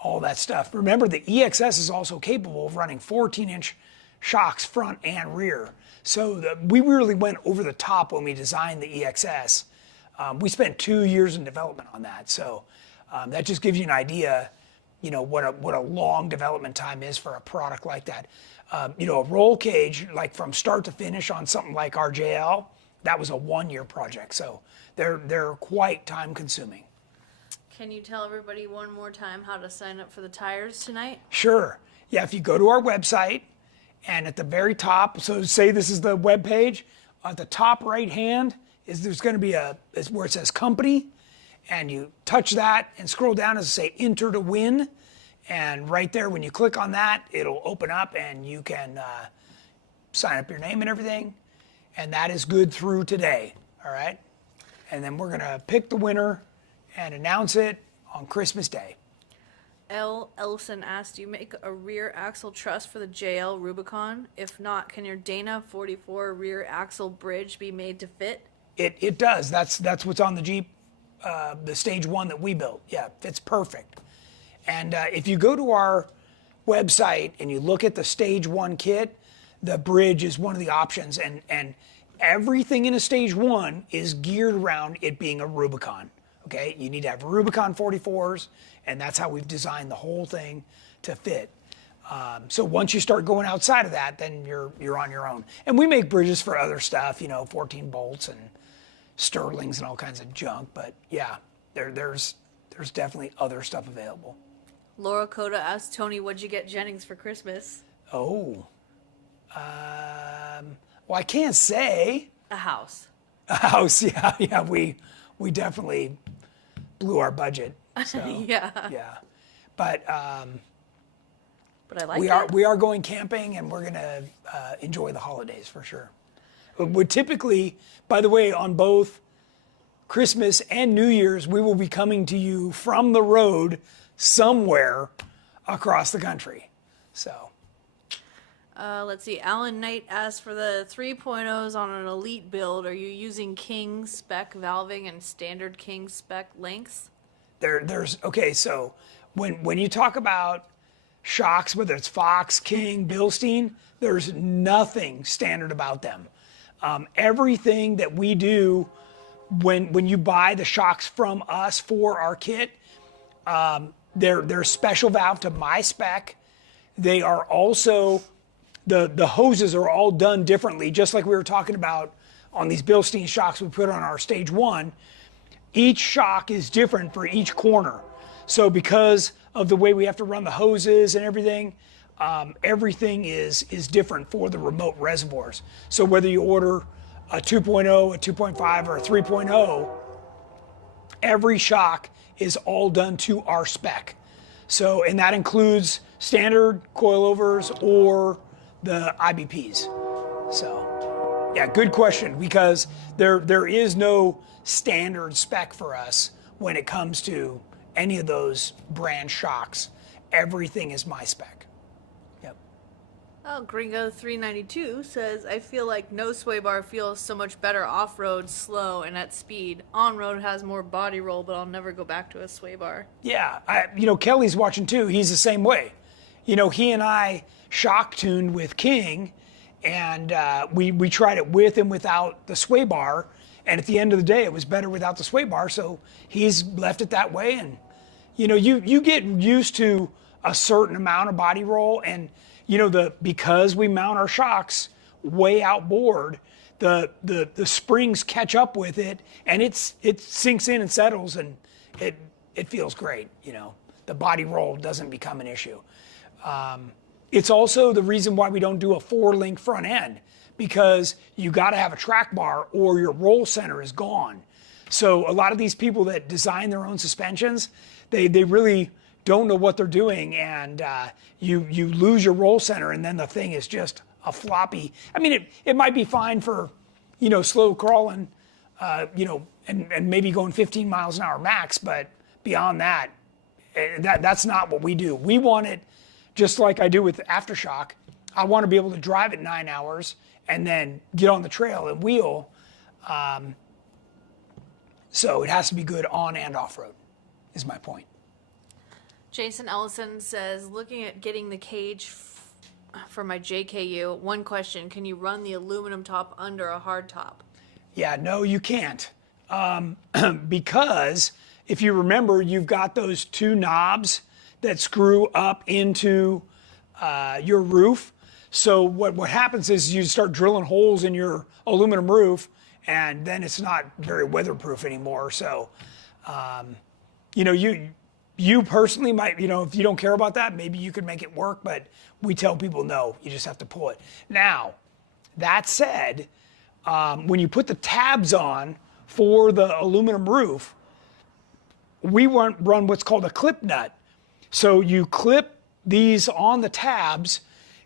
all that stuff. Remember, the EXS is also capable of running 14-inch shocks front and rear. So we really went over the top when we designed the EXS. We spent 2 years in development on that. So that just gives you an idea, you know, what a long development time is for a product like that. You know, a roll cage, like from start to finish on something like our JL, that was a 1-year project. So they're quite time consuming. Can you tell everybody one more time how to sign up for the tires tonight? Sure. Yeah, if you go to our website and at the very top, so say this is the web page, at the top right hand there's going to be is where it says company, and you touch that and scroll down as say enter to win. And right there, when you click on that, it'll open up and you can sign up your name and everything. And that is good through today, all right? And then we're gonna pick the winner and announce it on Christmas Day. L. Ellison asked, do you make a rear axle truss for the JL Rubicon? If not, can your Dana 44 rear axle bridge be made to fit? It does. That's what's on the Jeep, the Stage 1 that we built. Yeah, fits perfect. And if you go to our website and you look at the Stage 1 kit, the bridge is one of the options. And everything in a Stage 1 is geared around it being a Rubicon. Okay, you need to have Rubicon 44s, and that's how we've designed the whole thing to fit. So once you start going outside of that, then you're on your own. And we make bridges for other stuff, you know, 14 bolts and Sterlings and all kinds of junk. But yeah, there's definitely other stuff available. Laura Coda asked Tony, what'd you get Jennings for Christmas? Oh, well, I can't say. A house. A house, yeah. We definitely blew our budget. So, yeah. But I like it. We are going camping, and we're gonna enjoy the holidays for sure. We typically, by the way, on both Christmas and New Year's, we will be coming to you from the road somewhere across the country. So. Let's see. Alan Knight asked for the 3.0s on an Elite build. Are you using King spec valving and standard King spec lengths? Okay, so when you talk about shocks, whether it's Fox, King, Bilstein, there's nothing standard about them. Everything that we do when you buy the shocks from us for our kit, they're special valve to my spec. They are also, the hoses are all done differently, just like we were talking about on these Bilstein shocks we put on our Stage 1. Each shock is different for each corner. So because of the way we have to run the hoses and everything, everything is different for the remote reservoirs. So whether you order a 2.0, a 2.5, or a 3.0, every shock is all done to our spec. So, and that includes standard coilovers or the IBPs. So, yeah, good question, because there is no standard spec for us when it comes to any of those brand shocks. Everything is my spec. Yep. Oh, Gringo 392 says, I feel like no sway bar feels so much better off-road, slow, and at speed. On-road has more body roll, but I'll never go back to a sway bar. Yeah, Kelly's watching too. He's the same way. He and I shock tuned with King, and we tried it with and without the sway bar. And at the end of the day, it was better without the sway bar, so he's left it that way. And you get used to a certain amount of body roll, and because we mount our shocks way outboard, the springs catch up with it, and it sinks in and settles, and it feels great. The body roll doesn't become an issue. It's also the reason why we don't do a 4-link front end, because you got to have a track bar or your roll center is gone. So a lot of these people that design their own suspensions, they really don't know what they're doing, and you lose your roll center, and then the thing is just a floppy. I mean, it might be fine for slow crawling, and maybe going 15 miles an hour max, but beyond that, That's not what we do. We want it just like I do with aftershock. I want to be able to drive it 9 hours and then get on the trail and wheel. So it has to be good on and off road, is my point. Jason Ellison says, looking at getting the cage for my JKU, one question, can you run the aluminum top under a hard top? Yeah, no, you can't. Because if you remember, you've got those two knobs that screw up into your roof. So what happens is you start drilling holes in your aluminum roof, and then it's not very weatherproof anymore. So, you personally might, if you don't care about that, maybe you could make it work, but we tell people no, you just have to pull it. Now, that said, when you put the tabs on for the aluminum roof, we run what's called a clip nut. So you clip these on the tabs,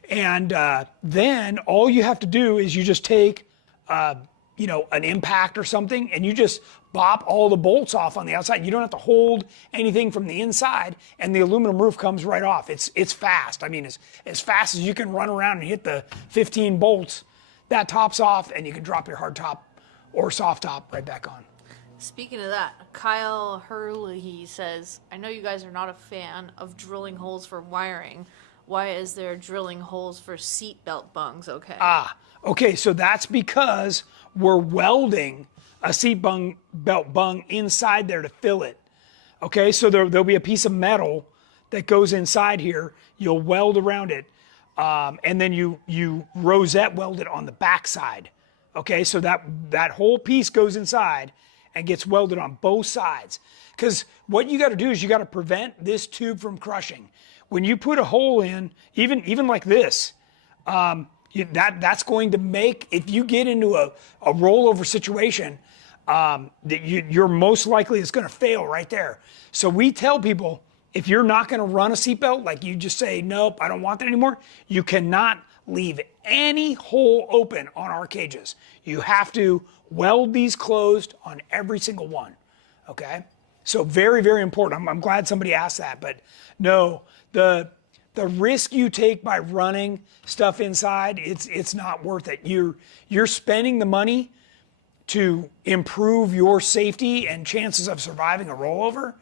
and then all you have to do is you just take, an impact or something, and you just bop all the bolts off on the outside. You don't have to hold anything from the inside, and the aluminum roof comes right off. It's fast. I mean, as fast as you can run around and hit the 15 bolts, that top's off, and you can drop your hard top or soft top right back on. Speaking of that, Kyle Hurley says, I know you guys are not a fan of drilling holes for wiring. Why is there drilling holes for seat belt bungs? Okay, so that's because we're welding a seat belt bung inside there to fill it. Okay, so there'll be a piece of metal that goes inside here. You'll weld around it, and then you rosette weld it on the back side. Okay, so that whole piece goes inside and gets welded on both sides. Because what you got to do is you got to prevent this tube from crushing. When you put a hole in, even like this, that's going to make, if you get into a rollover situation, you're most likely it's going to fail right there. So we tell people, if you're not going to run a seatbelt, like you just say, nope, I don't want that anymore, you cannot leave any hole open on our cages. You have to weld these closed on every single one, okay? So very, very important. I'm glad somebody asked that, but no, the risk you take by running stuff inside, it's not worth it. You're spending the money to improve your safety and chances of surviving a rollover.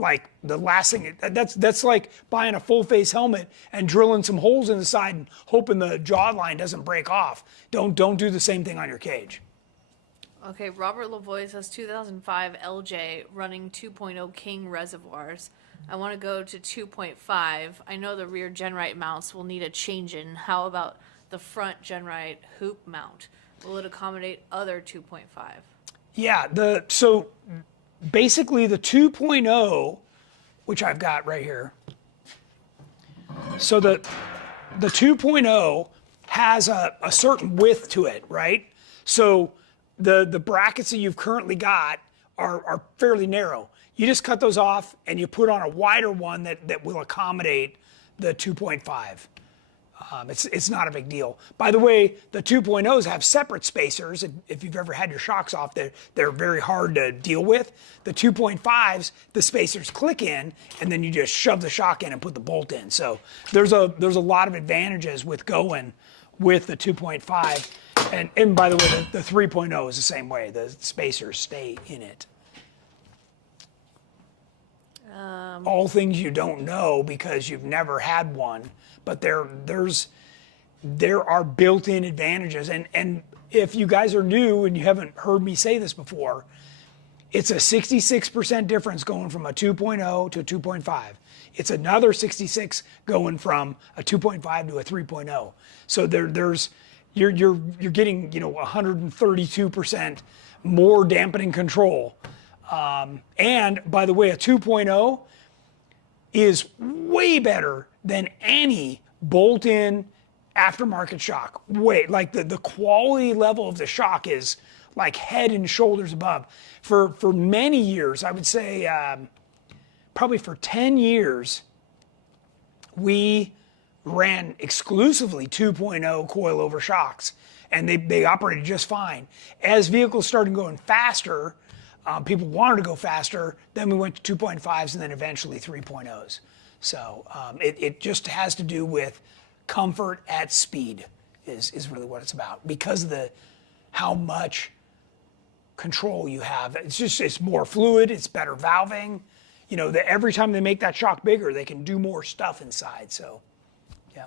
Like the last thing, that's like buying a full face helmet and drilling some holes in the side and hoping the jaw line doesn't break off. Don't do the same thing on your cage. Okay, Robert Lavoie says 2005 LJ running 2.0 King reservoirs. I want to go to 2.5. I know the rear GenRight mounts will need a change in. How about the front GenRight hoop mount? Will it accommodate other 2.5? Yeah, so basically the 2.0, which I've got right here. So the 2.0 has a certain width to it, right? So the brackets that you've currently got are fairly narrow. You just cut those off and you put on a wider one that will accommodate the 2.5. It's not a big deal. By the way, the 2.0s have separate spacers. If you've ever had your shocks off, they're very hard to deal with. The 2.5s, the spacers click in, and then you just shove the shock in and put the bolt in. So there's a lot of advantages with going with the 2.5. And by the way, the 3.0 is the same way. The spacers stay in it. All things you don't know because you've never had one, but there are built-in advantages. And if you guys are new and you haven't heard me say this before, it's a 66% difference going from a 2.0 to a 2.5. It's another 66 going from a 2.5 to a 3.0. So you're getting 132% more dampening control. And by the way, a 2.0 is way better than any bolt-in aftermarket shock. Like the quality level of the shock is like head and shoulders above. For many years, I would say probably for 10 years, we ran exclusively 2.0 coilover shocks, and they operated just fine. As vehicles started going faster, People wanted to go faster. Then we went to 2.5s and then eventually 3.0s. So it just has to do with comfort at speed is really what it's about, because of how much control you have. It's more fluid, it's better valving. Every time they make that shock bigger, they can do more stuff inside. So, yeah.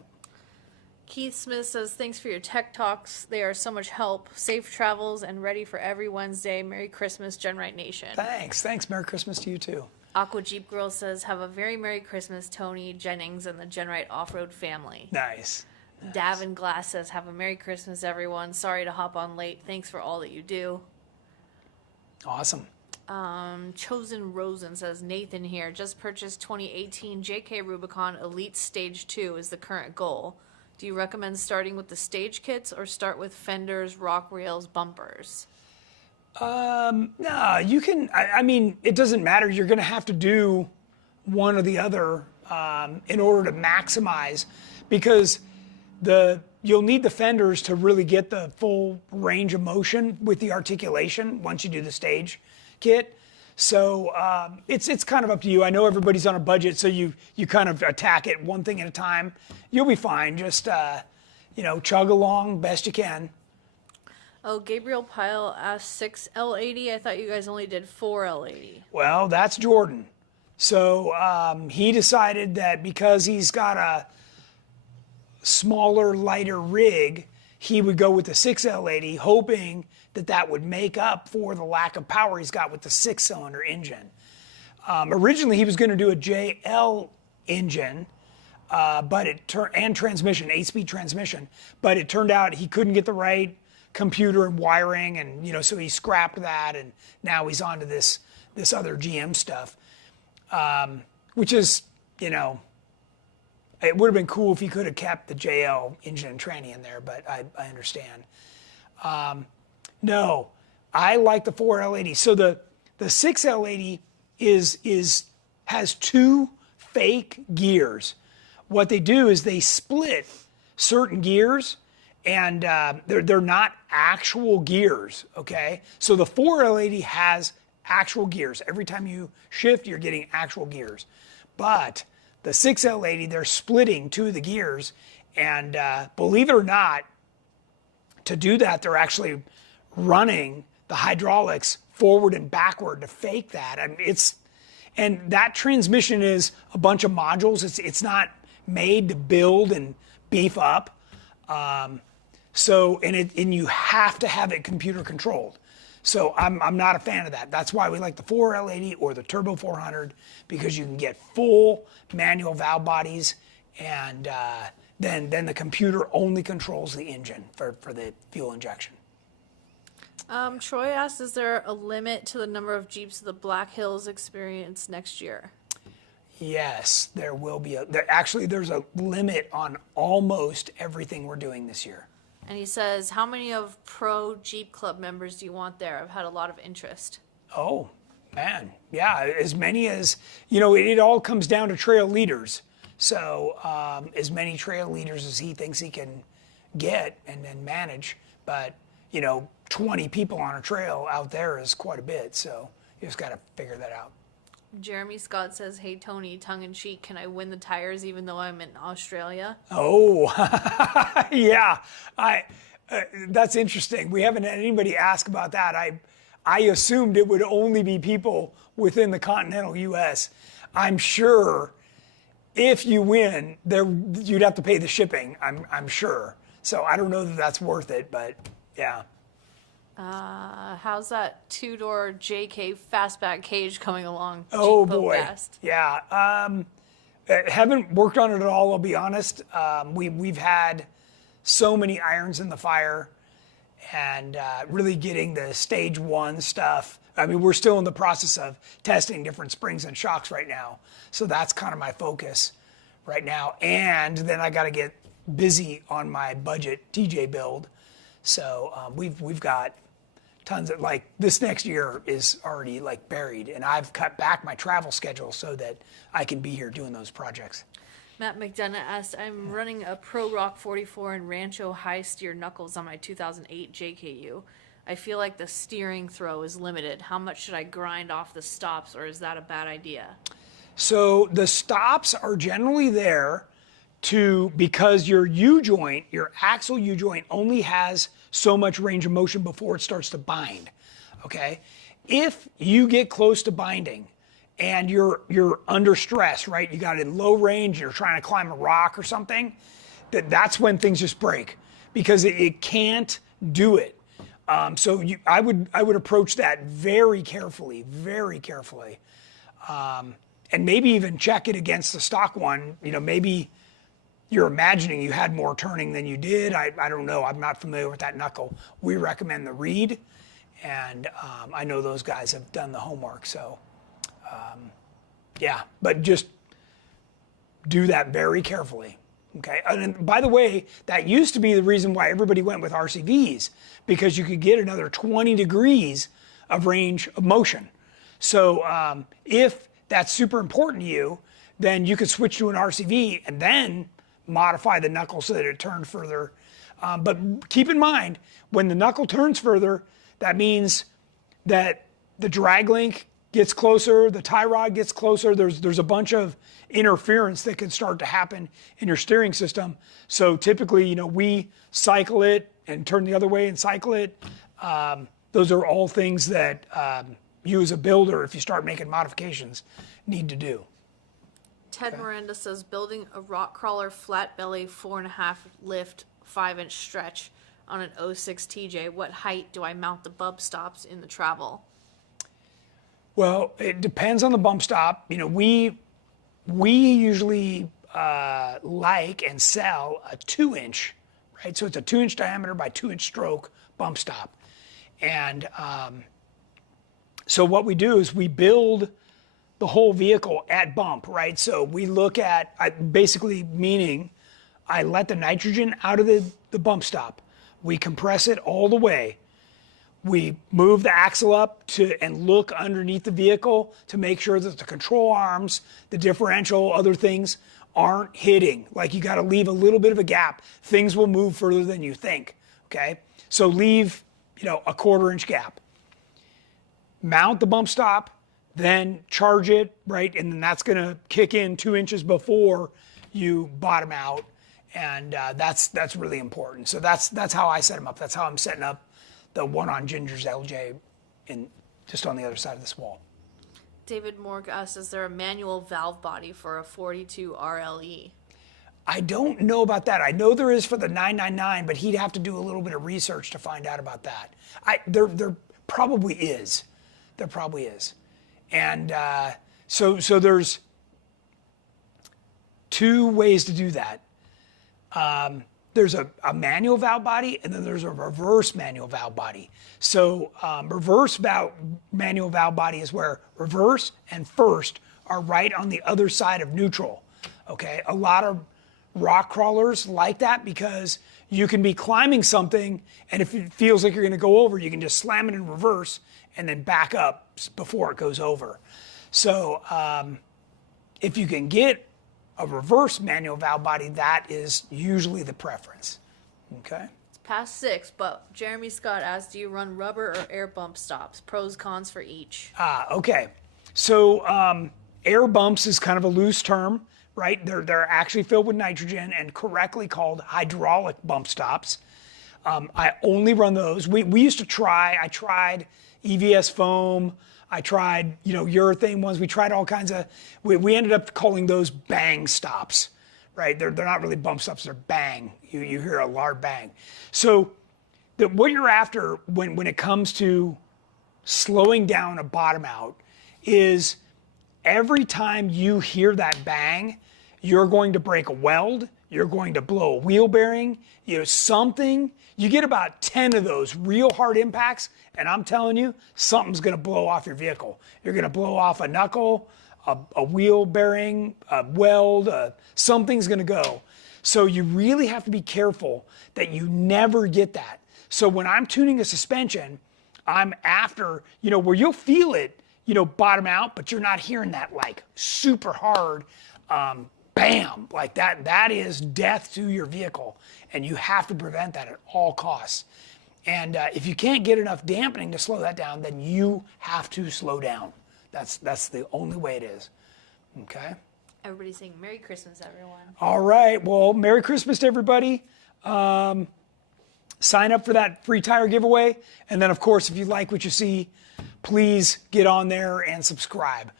Keith Smith says, thanks for your tech talks. They are so much help. Safe travels and ready for every Wednesday. Merry Christmas, GenRight Nation. Thanks. Merry Christmas to you too. Aqua Jeep Girl says, have a very Merry Christmas, Tony, Jennings, and the GenRight Off-Road family. Nice. Davin Glass says, have a Merry Christmas, everyone. Sorry to hop on late. Thanks for all that you do. Awesome. Chosen Rosen says, Nathan here. Just purchased 2018 JK Rubicon Elite Stage 2 is the current goal. Do you recommend starting with the stage kits or start with fenders, rock rails, bumpers? No, you can, I mean, it doesn't matter. You're going to have to do one or the other in order to maximize, because you'll need the fenders to really get the full range of motion with the articulation once you do the stage kit. So it's kind of up to you. I know everybody's on a budget, so you kind of attack it one thing at a time. You'll be fine. Just chug along best you can. Oh, Gabriel Pyle asked 6 L80. I thought you guys only did 4 L80. Well, that's Jordan. So he decided that because he's got a smaller, lighter rig, he would go with the 6 L80, hoping that would make up for the lack of power he's got with the 6-cylinder engine. Originally, he was going to do a JL engine, and transmission, 8-speed transmission, but it turned out he couldn't get the right computer and wiring, and so he scrapped that, and now he's on to this other GM stuff, which is, it would have been cool if he could have kept the JL engine and tranny in there, but I understand. No, I like the 4L80. So the 6L80 has 2 fake gears. What they do is they split certain gears, and they're not actual gears, okay? So the 4L80 has actual gears. Every time you shift, you're getting actual gears. But the 6L80, they're splitting 2 of the gears, and believe it or not, to do that, they're actually running the hydraulics forward and backward to fake that. I mean, and that transmission is a bunch of modules. It's not made to build and beef up. And you have to have it computer controlled. So I'm not a fan of that. That's why we like the 4L80 or the Turbo 400, because you can get full manual valve bodies, and then the computer only controls the engine for the fuel injection. Troy asked, is there a limit to the number of Jeeps the Black Hills experience next year? Yes, there will be. There's a limit on almost everything we're doing this year. And he says, how many of Pro Jeep Club members do you want there? I've had a lot of interest. Oh, man. Yeah, as many as, it all comes down to trail leaders. So as many trail leaders as he thinks he can get and then manage. But, 20 people on a trail out there is quite a bit. So you just got to figure that out. Jeremy Scott says, hey, Tony, tongue-in-cheek, can I win the tires even though I'm in Australia? Oh, yeah. That's interesting. We haven't had anybody ask about that. I assumed it would only be people within the continental U.S. I'm sure if you win, you'd have to pay the shipping, I'm sure. So I don't know that that's worth it, but yeah. How's that 2-door JK fastback cage coming along? Oh boy, yeah. Haven't worked on it at all, I'll be honest. We've had so many irons in the fire, and really getting the stage 1 stuff. I mean, we're still in the process of testing different springs and shocks right now. So that's kind of my focus right now. And then I got to get busy on my budget TJ build. So we've got tons of, this next year is already buried, and I've cut back my travel schedule so that I can be here doing those projects. Matt McDonough asked, I'm running a Pro Rock 44 and Rancho high steer knuckles on my 2008 JKU. I feel like the steering throw is limited. How much should I grind off the stops, or is that a bad idea? So the stops are generally there because your U-joint, your axle U-joint only has so much range of motion before it starts to bind, okay? If you get close to binding and you're under stress, right? You got it in low range, you're trying to climb a rock or something, that's when things just break because it can't do it. So I would approach that very carefully, and maybe even check it against the stock one. Maybe you're imagining you had more turning than you did. I don't know. I'm not familiar with that knuckle. We recommend the reed, and I know those guys have done the homework. So, yeah, but just do that very carefully. Okay. And by the way, that used to be the reason why everybody went with RCVs, because you could get another 20 degrees of range of motion. So if that's super important to you, then you could switch to an RCV and then modify the knuckle so that it turns further. But keep in mind, when the knuckle turns further, that means that the drag link gets closer, the tie rod gets closer. There's a bunch of interference that can start to happen in your steering system. So typically, we cycle it and turn the other way and cycle it. Those are all things that you as a builder, if you start making modifications, need to do. Ted Miranda says, building a rock crawler flat belly 4.5 lift 5-inch stretch on an 06 TJ. What height do I mount the bump stops in the travel? Well, it depends on the bump stop. We usually like and sell a 2-inch, right? So it's a 2-inch diameter by 2-inch stroke bump stop. And so what we do is we build the whole vehicle at bump, right? So we look at, basically meaning I let the nitrogen out of the bump stop. We compress it all the way. We move the axle up and look underneath the vehicle to make sure that the control arms, the differential, other things aren't hitting. Like, you got to leave a little bit of a gap. Things will move further than you think, okay? So leave, a 1/4-inch gap. Mount the bump stop, then charge it, right? And then that's going to kick in 2 inches before you bottom out. And that's really important. So that's how I set them up. That's how I'm setting up the one on Ginger's LJ just on the other side of this wall. David Morg asks, is there a manual valve body for a 42 RLE? I don't know about that. I know there is for the 999, but he'd have to do a little bit of research to find out about that. There probably is. There probably is. And so there's two ways to do that. There's a manual valve body, and then there's a reverse manual valve body. So manual valve body is where reverse and first are right on the other side of neutral. Okay, a lot of rock crawlers like that because you can be climbing something, and if it feels like you're going to go over, you can just slam it in reverse and then back up before it goes over. So if you can get a reverse manual valve body, that is usually the preference. Okay. It's past 6, but Jeremy Scott asks, do you run rubber or air bump stops? Pros, cons for each. Okay. So air bumps is kind of a loose term, right? They're actually filled with nitrogen and correctly called hydraulic bump stops. I only run those. We used to try. I tried EVS foam. I tried, urethane ones. We tried all kinds of, we ended up calling those bang stops, right? They're not really bump stops, they're bang. You hear a loud bang. So what you're after when it comes to slowing down a bottom out is every time you hear that bang, you're going to break a weld, you're going to blow a wheel bearing, something. You get about 10 of those real hard impacts, and I'm telling you, something's going to blow off your vehicle. You're going to blow off a knuckle, a wheel bearing, a weld, something's going to go. So you really have to be careful that you never get that. So when I'm tuning a suspension, I'm after, where you'll feel it, bottom out, but you're not hearing that like super hard, bam, like that. That is death to your vehicle, and you have to prevent that at all costs. And if you can't get enough dampening to slow that down, then you have to slow down. That's the only way it is. Okay? Everybody's saying Merry Christmas, everyone. All right. Well, Merry Christmas to everybody. Sign up for that free tire giveaway. And then, of course, if you like what you see, please get on there and subscribe.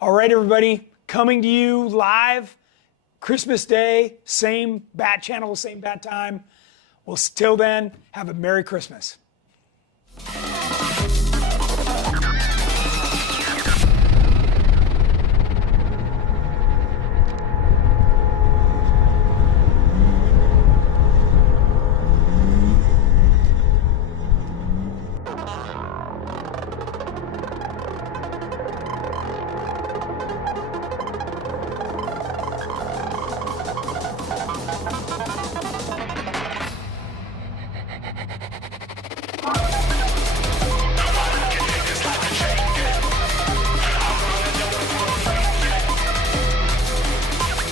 All right, everybody. Coming to you live Christmas Day. Same bat channel, same bat time. Well, till then, have a Merry Christmas.